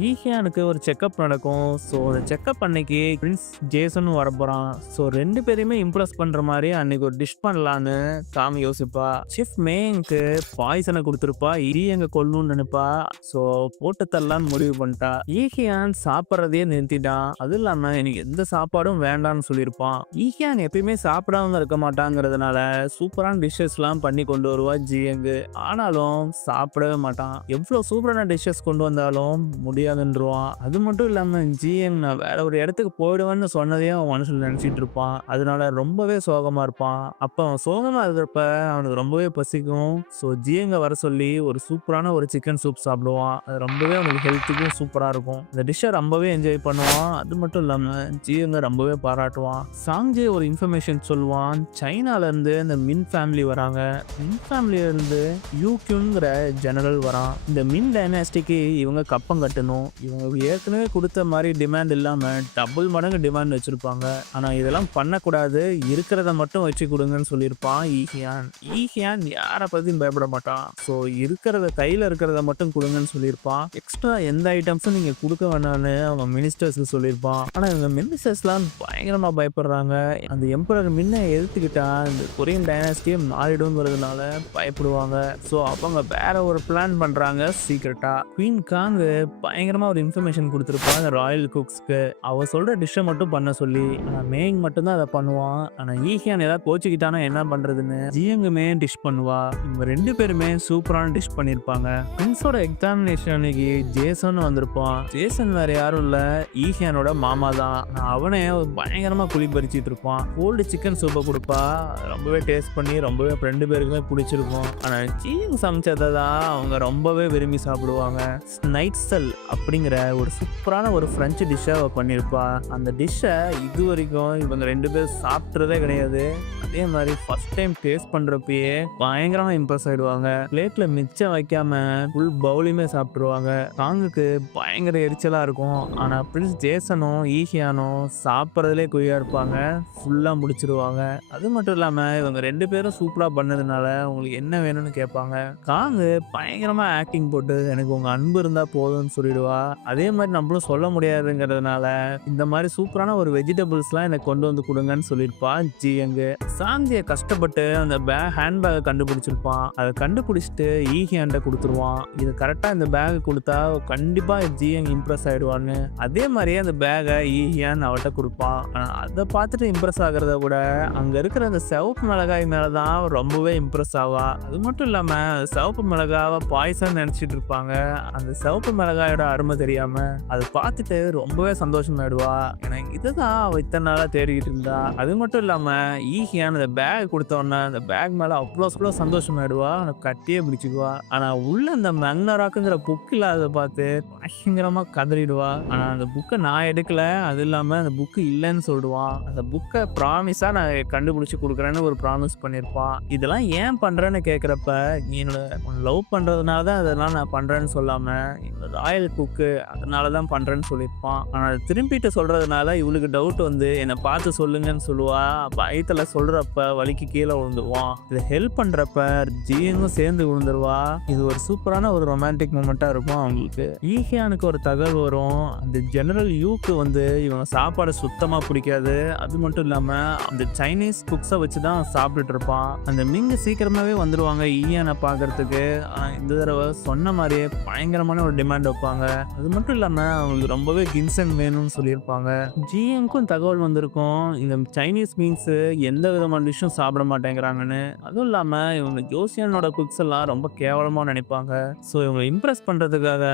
ஈஹியானுக்கு ஒரு செக்அப் நடக்கும். ஸோ அந்த செக்அப் அன்னைக்கு பிரின்ஸ் ஜேசன் வர போறான். ஸோ 2 பேரையுமே இம்ப்ரெஸ் பண்ற மாதிரி அன்னைக்கு ஒரு டிஷ் பண்ணலான்னு காமி யோசிப்பா. செஃப் மேங்க்கு பாய்சனை கொடுத்துருப்பா. எங்க கொல்லணும்னு நினைப்பா. ஸோ போட்டு தரலான்னு முடிவு பண்ணிட்டா. ஈஹியான் சாப்பிட்றதையே நிறுத்திட்டான். அது இல்லாம எனக்கு எந்த சாப்பாடும் வேண்டாம்னு சொல்லியிருப்பான். ஈஹியான் எப்பயுமே சாப்பிடாம இருக்க மாட்டாங்கிறதுனால சூப்பரான டிஷ்ஷஸ் எல்லாம் பண்ணி கொண்டு வருவா ஜியங்கு. ஆனாலும் சாப்பிடவே மாட்டான். எவ்வளவு சூப்பரான டிஷ்ஷஸ் கொண்டு வந்தாலும் முடியாதுன்றான். அது மட்டும் இல்லாம ஜிஎம் நான் வேற ஒரு இடத்துக்கு போயிடுவேன்னு சொன்னதையும் அவன் மனசுல நினைச்சிட்டு இருப்பான். அதனால ரொம்பவே சோகமா இருப்பான். அப்ப அவன் சோகமா இருக்கிறப்ப அவனுக்கு ரொம்பவே பசிக்கும். ஸோ ஜிஎங்க வர சொல்லி ஒரு சூப்பரான ஒரு சிக்கன் சூப் சாப்பிடுவான். அது ரொம்பவே அவனுக்கு ஹெல்த்துக்கும் சூப்பரா இருக்கும். இந்த டிஷ்ஷை ரொம்பவே என்ஜாய் பண்ணுவான். அது மட்டும் இல்லாம ஜிஎங்க ரொம்பவே பாராட்டுவான். சாங்ஜே ஒரு இன்ஃபர்மேஷன் சொல்லுவான். சைனால இருந்து இந்த மின் ஃபேமிலி வராங்க. மின் ஃபேமிலியில இருந்து யூக்யூங்கிற ஜெனரல் வரான். இந்த மின் டைனாஸ்டிக்கு இவங்க கப்பம் கட்டணும். இவங்க ஏற்கனவே கொடுத்த மாதிரி டிமாண்ட் இல்லாம டபுள் மடங்கு டிமாண்ட் வச்சிருப்பாங்க. ஆனா இதெல்லாம் பண்ணக்கூடாது, இருக்கிறத மட்டும் வச்சு கொடுங்கன்னு சொல்லியிருப்பான் ஈஹியான். ஈஹியான் யாரை பத்தியும் பயப்பட மாட்டான். ஸோ இருக்கிறத கையில இருக்கிறத மட்டும் கொடுங்கன்னு சொல்லியிருப்பான். எக்ஸ்ட்ரா எந்த ஐட்டம்ஸும் நீங்க கொடுக்க வேணான்னு அவன் மினிஸ்டர்ஸ்க்கு சொல்லியிருப்பான். ஆனா இவங்க மினிஸ்டர்ஸ்லாம் பயங்கரமா பயப்படுறாங்க. அந்த எம்பரர் மின்ன எதிர்த்துக்கிட்டா இந்த கொரியன் டைனாஸ்டியே மாறிடுங்கிறதுனால பயப்படுவாங்க. ஸோ அவங்க வேற ஒரு பிளான் பண்றாங்க சீக்கிரட்டா. குவீன் காங் பயங்கரமா ஒரு இன்ஃபர்மேஷன் கொடுத்துருப்பா அந்த ராயல் குக்ஸ்க்கு. அவ சொல்ற டிஷ்ஷை மட்டும் பண்ண சொல்லி. ஆனா மேயிங் மட்டும்தான் அதை பண்ணுவான். ஆனா ஈஹியான் ஏதாவது கோச்சுக்கிட்டானா என்ன பண்றதுன்னு ஜியங்குமே டிஷ் பண்ணுவா. இவங்க 2 பேருமே சூப்பரான டிஷ் பண்ணிருப்பாங்க. பிரின்ஸோட எக்ஸாமினேஷன் அன்னைக்கு ஜேசன் வந்திருப்பான். ஜேசன் வேற யாரும் இல்ல, ஈஹியானோட மாமா தான். அவனே பயங்கரமா குழி பறிச்சிட்டு இருப்பான். கோல்டு சிக்கன் சூப்பை கொடுப்பா. ரொம்பவே டேஸ்ட் பண்ணி ரொம்பவே 2 பேருக்குமே பிடிச்சிருக்கும். ஆனா ஜியங் சமைச்சதை தான் அவங்க ரொம்பவே விரும்பி சாப்பிடுவாங்க. ஸ்னைட்சல் அப்படிங்கிற ஒரு சூப்பரான ஒரு பிரெஞ்சு டிஷ்ஷை அவ பண்ணியிருப்பா. அந்த டிஷ்ஷை இது வரைக்கும் இவங்க 2 பேரும் சாப்பிட்றதே கிடையாது. அதே மாதிரி ஃபர்ஸ்ட் டைம் டேஸ்ட் பண்றப்பயே பயங்கரமா இம்ப்ரெஸ் ஆயிடுவாங்க. பிளேட்ல மிச்சம் வைக்காம ஃபுல் பவுலையுமே சாப்பிட்டுருவாங்க. காங்குக்கு பயங்கர எரிச்சலா இருக்கும். ஆனா பிரின்ஸ் ஜேசனும் ஈஹியானும் சாப்பிட்றதுலே குய்யா இருப்பாங்க. ஃபுல்லா முடிச்சிருவாங்க. அது மட்டும் இல்லாம இவங்க 2 பேரும் சூப்பரா பண்ணதுனால உங்களுக்கு என்ன வேணும்னு கேட்பாங்க. காங்கு பயங்கரமா ஆக்டிங் போட்டு எனக்கு உங்க அன்பு இருந்தா போதும்னு சொல்லிடுவா. அதே மாதிரி நம்மளும் சொல்ல முடியாதுங்கிறதுனால இந்த மாதிரி சூப்பரான ஒரு வெஜிடபிள்ஸ்லாம் எனக்கு கொண்டு வந்து கொடுங்கன்னு சொல்லியிருப்பா ஜியங்கு. சாந்தியை கஷ்டப்பட்டு அந்த ஹேண்ட்பேக்கை கண்டுபிடிச்சிருப்பான். அதை கண்டுபிடிச்சிட்டு ஈஹியான்ட்ட கொடுத்துருவான். இது கரெக்டாக இந்த பேக்கை கொடுத்தா கண்டிப்பாக ஜியங் இம்ப்ரெஸ் ஆயிடுவான்னு. அதே மாதிரியே அந்த பேக்கை ஈஹியான் அவட்ட கொடுப்பான். அதை பார்த்துட்டு இம்ப்ரெஸ் ஆகிறத விட அங்கே இருக்கிற அந்த சிவப்பு மிளகாய் மேலே தான் ரொம்பவே இம்ப்ரெஸ் ஆவா. அது மட்டும் இல்லாமல் சிவப்பு மிளகாவை பாய்சன் நினச்சிட்டு இருப்பாங்க. அந்த சிவப்பு மிளகாயோட அருமை தெரியாம அதை பார்த்துட்டு ரொம்பவே சந்தோஷமாயிடுவா. எனக்கு இதுதான் அவ இத்தனை நாளா தேடிக்கிட்டு இருந்தா. அது மட்டும் இல்லாம ஈஹியான் அந்த பேக் கொடுத்தோன்னா அந்த பேக் மேல அவ்வளோ சந்தோஷமாயிடுவா. கட்டியே பிடிச்சிக்குவா. ஆனா உள்ள அந்த மேக்னராக்குங்கிற புக் இல்லாத பார்த்து பயங்கரமா கதறிடுவா. ஆனா அந்த புக்கை நான் எடுக்கல, அது இல்லாம அந்த புக்கு இல்லைன்னு சொல்லுவான். அந்த புக்கை ப்ராமிஸா நான் கண்டுபிடிச்சு கொடுக்குறேன்னு ஒரு ப்ராமிஸ் பண்ணியிருப்பான். இதெல்லாம் ஏன் பண்றேன்னு கேட்குறப்ப நீ என்னோட லவ் பண்றதுனால தான் அதெல்லாம் நான் பண்றேன்னு சொல்லாம ராயல் குக்கு அதனாலதான் பண்றேன்னு சொல்லியிருப்பான். ஆனா திரும்பிட்டு சொல்றதுனால இவளுக்கு டவுட் வந்து என்னை பார்த்து சொல்லுங்கன்னு சொல்லுவா. பயத்துல சொல்றப்ப வலிக்கு கீழே விழுந்துருவான். இதை ஹெல்ப் பண்றப்ப ஜியங்கும் சேர்ந்து விழுந்துருவா. இது ஒரு சூப்பரான ஒரு ரொமான்டிக் மூமெண்டா இருக்கும் அவங்களுக்கு. ஈஹியானுக்கு ஒரு தகவல் வரும். அந்த ஜெனரல் யூக்கு வந்து இவங்க சாப்பாடு சுத்தமா பிடிக்காது. அது மட்டும் இல்லாம அந்த சைனீஸ் குக்ஸை வச்சுதான் சாப்பிட்டுட்டு இருப்பான். அந்த மிங்கு சீக்கிரமாவே வந்துருவாங்க ஈஹியானை பாக்குறதுக்கு. இந்த தடவை சொன்ன மாதிரியே பயங்கரமான ஒரு டிமாண்ட் வைப்பாங்க. அது மட்டும் இல்லாம அவங்களுக்கு ரொம்பவே கின்சன் வேணும்னு சொல்லியிருப்பாங்க. ஜிஎம்க்கும் தகவல் வந்திருக்கும் இந்த சைனீஸ் மீன்ஸ் எந்த விதமான டிஷ்ஷும் சாப்பிட மாட்டேங்கிறாங்கன்னு. அதுவும் இல்லாம இவங்க ஜோசியனோட குக்ஸ் எல்லாம் ரொம்ப கேவலமா நினைப்பாங்க. ஸோ இவங்க இம்ப்ரெஸ் பண்றதுக்காக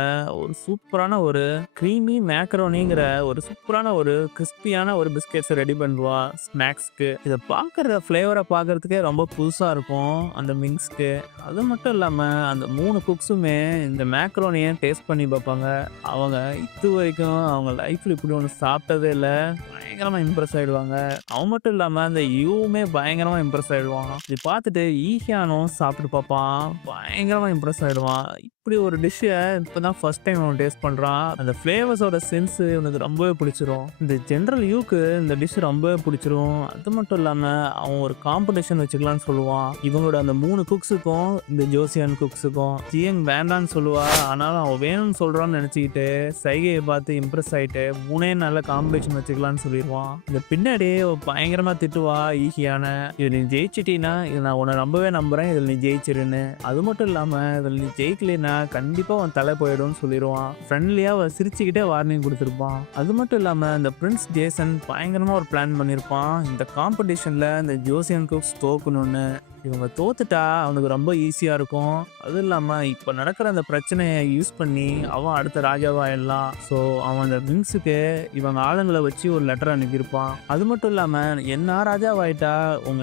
ஒரு சூப்பரான ஒரு க்ரீமி மேக்கரோனிங்கிற ஒரு சூப்பரான ஒரு கிறிஸ்பியான ஒரு பிஸ்கெட்ஸ் ரெடி பண்ணுவா ஸ்நாக்ஸ்க்கு. இதை பார்க்கற ஃப்ளேவரை பார்க்கறதுக்கே ரொம்ப புதுசா இருக்கும் அந்த மிங்ஸ்க்கு. அது மட்டும் இல்லாம அந்த 3 குக்ஸுமே இந்த மேக்ரோனியை டேஸ்ட் பண்ணி பார்ப்பாங்க. அவங்க இது வரைக்கும் அவங்க லைஃப்ல இப்படி ஒன்று சாப்பிட்டதே இல்லை. பயங்கரமா இம்ப்ரெஸ் ஆயிடுவாங்க. அவன் மட்டும் இல்லாம அந்த யூவுமே பயங்கரமா இம்ப்ரெஸ் ஆயிடுவான். இது பார்த்துட்டு ஈஹியானும் சாப்பிட்டு பார்ப்பான். பயங்கரமா இம்ப்ரெஸ் ஆயிடுவான். இப்படி ஒரு டிஷ்ஷை இப்போதான் ஃபர்ஸ்ட் டைம் அவன் டேஸ்ட் பண்றான். அந்த ஃப்ளேவர்ஸோட சென்ஸ் இவனுக்கு ரொம்பவே பிடிச்சிரும். இந்த ஜென்ரல் யூக்கு இந்த டிஷ் ரொம்பவே பிடிச்சிரும். அது மட்டும் இல்லாம அவன் ஒரு காம்படிஷன் வச்சுக்கலாம்னு சொல்லுவான். இவங்களோட அந்த 3 குக்ஸுக்கும் இந்த ஜோசியன் குக்ஸுக்கும் ஜியங் வேண்டான்னு சொல்லுவா. ஆனாலும் அவன் வேணும்னு சொல்றான்னு நினைச்சுக்கிட்டு சைகையை பார்த்து இம்ப்ரெஸ் ஆயிட்டு 3 நல்ல காம்படிஷன் வச்சுக்கலாம்னு சொல்லிடுவான். இந்த பின்னாடி பயங்கரமா திட்டுவா ஈஹியான. இது நீ ஜெயிச்சிட்டீன்னா இது நான் உன்னை ரொம்பவே நம்புறேன், இதில் நீ ஜெயிச்சிருன்னு. அது மட்டும் இல்லாம இதில் நீ ஜெயிக்கலைன்னா கண்டிப்பா உன் தலை போயிடும்னு சொல்லிடுவான். ஃப்ரெண்ட்லியா சிரிச்சுக்கிட்டே வார்னிங் கொடுத்துருப்பான். அது மட்டும் இல்லாம இந்த பிரின்ஸ் ஜேசன் பயங்கரமா ஒரு பிளான் பண்ணியிருப்பான். இந்த காம்படிஷன்ல இந்த ஜோசியன் குக்ஸ் தோக்கணும்னு. இவங்க தோத்துட்டா அவனுக்கு ரொம்ப ஈஸியா இருக்கும். அதுவும் இல்லாம இப்ப நடக்கிற அந்த பிரச்சனையை யூஸ் பண்ணி அவன் அடுத்த ராஜாவா எல்லாம். ஸோ அவன் அந்த விங்ஸுக்கு இவங்க ஆளுங்களை வச்சு ஒரு லெட்டர் அனுப்பியிருப்பான். அது மட்டும் இல்லாம என்ன ராஜாவாயிட்டா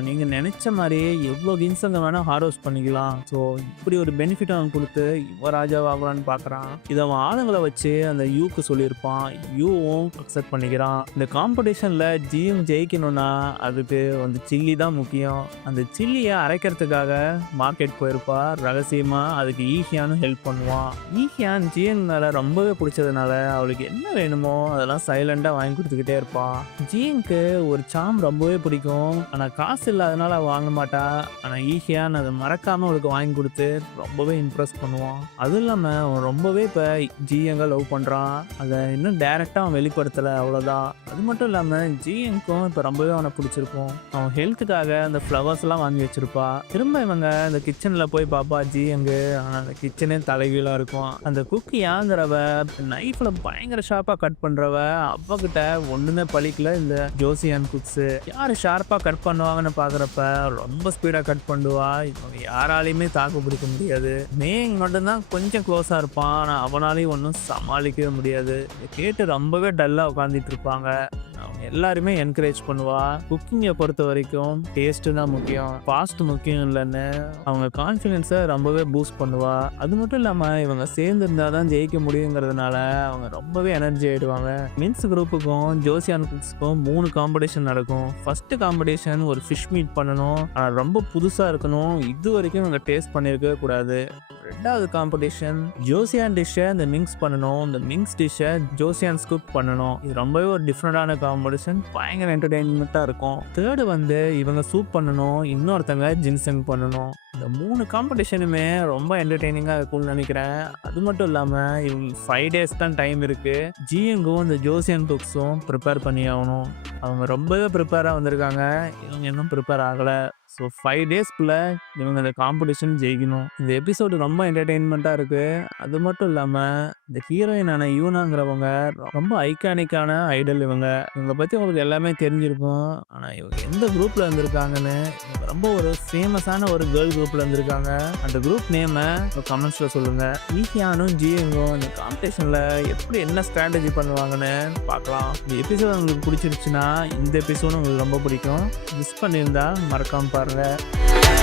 நீங்க நினைச்ச மாதிரி எவ்வளோ விங்ஸங்க வேணா ஹார்வெஸ்ட் பண்ணிக்கலாம். ஸோ இப்படி ஒரு பெனிஃபிட் அவன் கொடுத்து இவன் ராஜாவாகலான்னு பாக்குறான். இதை அவன் ஆளுங்களை வச்சு அந்த யூக்கு சொல்லியிருப்பான். யூவும் அக்செப்ட் பண்ணிக்கிறான். இந்த காம்படிஷன்ல ஜியும் ஜெயிக்கணும்னா அதுக்கு சில்லி தான் முக்கியம். அந்த சில்லியை அரைக்கிறதுக்காக மார்க்கெட் போயிருப்பா ரகசியமா. அதுக்கு ஈஹியானும் ஹெல்ப் பண்ணுவான். ஈஹியான் ஜியன் மேல ரொம்பவே பிடிச்சதுனால அவளுக்கு என்ன வேணுமோ அதெல்லாம் சைலண்டா வாங்கி கொடுத்துக்கிட்டே இருப்பான். ஜியனுக்கு ஒரு சாம் ரொம்பவே பிடிக்கும். ஆனா காசு இல்லாதனால வாங்க மாட்டா. ஆனா ஈஹியான் அதை மறக்காம அவளுக்கு வாங்கி கொடுத்து ரொம்பவே இம்ப்ரெஸ் பண்ணுவான். அதுவும் இல்லாம அவன் ரொம்பவே இப்ப ஜியங்க லவ் பண்றான். அதை இன்னும் டைரக்டா அவன் வெளிப்படுத்தல, அவ்வளவுதான். அது மட்டும் இல்லாம ஜியனுக்கும் இப்ப ரொம்பவே அவனை பிடிச்சிருக்கும். அவன் ஹெல்த்துக்காக அந்த ஃப்ளவர்ஸ் எல்லாம் வாங்கி வச்சிருப்பான். இருப்பா. திரும்ப இவங்க அந்த கிச்சன்ல போய் பாப்பா ஜியங்கு. ஆனா அந்த கிச்சனே தலைகீழா இருக்கும். அந்த குக்கி யாங்கிறவ நைஃப்ல பயங்கர ஷார்ப்பா கட் பண்றவ அப்பா கிட்ட ஒண்ணுமே பழிக்கல. இந்த ஜோசியான் குக்ஸ் யாரு ஷார்ப்பா கட் பண்ணுவாங்கன்னு பாக்குறப்ப ரொம்ப ஸ்பீடா கட் பண்ணுவா. இவங்க யாராலையுமே தாக்கு பிடிக்க முடியாது. மேங் மட்டும்தான் கொஞ்சம் க்ளோஸா இருப்பான். ஆனா அவனாலையும் ஒன்றும் சமாளிக்கவே முடியாது. இதை கேட்டு ரொம்பவே டல்லா உட்காந்துட்டு இருப்பாங்க. அவங்க எல்லாருமே என்கரேஜ் பண்ணுவா. குக்கிங்கை பொறுத்த வரைக்கும் டேஸ்ட் தான் முக்கியம், ஃபாஸ்ட் முக்கியம் இல்லைன்னு அவங்க கான்ஃபிடென்ஸை ரொம்பவே பூஸ்ட் பண்ணுவா. அது மட்டும் இல்லாம இவங்க சேர்ந்து இருந்தாதான் ஜெயிக்க முடியுங்கிறதுனால அவங்க ரொம்பவே எனர்ஜி ஆயிடுவாங்க. மின்ஸ் குரூப்புக்கும் ஜோசியான் குக்ஸுக்கும் 3 காம்படிஷன் நடக்கும். ஃபர்ஸ்ட் காம்படிஷன் ஒரு ஃபிஷ் மீட் பண்ணணும். ஆனால் ரொம்ப புதுசா இருக்கணும், இது வரைக்கும் இவங்க டேஸ்ட் பண்ணியிருக்கவே கூடாது. ரெண்டாவது காம்படிஷன் ஜோசியான் டிஷ்ஷை இந்த மிங்ஸ் பண்ணணும். இந்த மிங்ஸ் டிஷ்ஷை ஜோசியான் குக் பண்ணணும். இது ரொம்பவே ஒரு டிஃப்ரெண்டான காம்படிஷன், பயங்கர என்டர்டெயின்மெண்ட்டாக இருக்கும். தேர்டு வந்து இவங்க சூப் பண்ணணும், இன்னொருத்தங்க ஜின்செங் பண்ணணும். இந்த 3 காம்படிஷனுமே ரொம்ப என்டர்டெய்னிங்காக இருக்கும்னு நினைக்கிறேன். அது மட்டும் இல்லாமல் இவங்க 5 days தான் டைம் இருக்குது. ஜிஎங்கும் இந்த ஜோசியன் குக்ஸும் ப்ரிப்பேர் பண்ணி ஆகணும். அவங்க ரொம்பவே ப்ரிப்பேராக வந்திருக்காங்க, இவங்க இன்னும் ப்ரிப்பேர் ஆகலை. ஸோ 5 daysக்குள்ளே இவங்க இந்த காம்படிஷன் ஜெயிக்கணும். இந்த எபிசோடு ரொம்ப என்டர்டெயின்மெண்ட்டாக இருக்குது. அது மட்டும் இல்லாமல் இந்த ஹீரோயினான யூனாங்கிறவங்க ரொம்ப ஐகானிக்கான ஐடல். இவங்க பற்றி உங்களுக்கு எல்லாமே தெரிஞ்சிருக்கும். ஆனால் இவங்க எந்த குரூப்பில் இருந்திருக்காங்கன்னு, இவங்க ரொம்ப ஒரு ஃபேமஸான ஒரு கேர்ள் குரூப்பில் இருந்திருக்காங்க. அந்த குரூப் நேமை கமெண்ட்ஸில் சொல்லுங்கள். ஈஹியானும் ஜிஎங்கும் இந்த காம்படிஷனில் எப்படி என்ன ஸ்ட்ராட்டஜி பண்ணுவாங்கன்னு பார்க்கலாம். இந்த எபிசோட் உங்களுக்கு பிடிச்சிருச்சுன்னா இந்த எபிசோடும் உங்களுக்கு ரொம்ப பிடிக்கும். மிஸ் பண்ணியிருந்தா மறக்காமல் பாருங்கள்.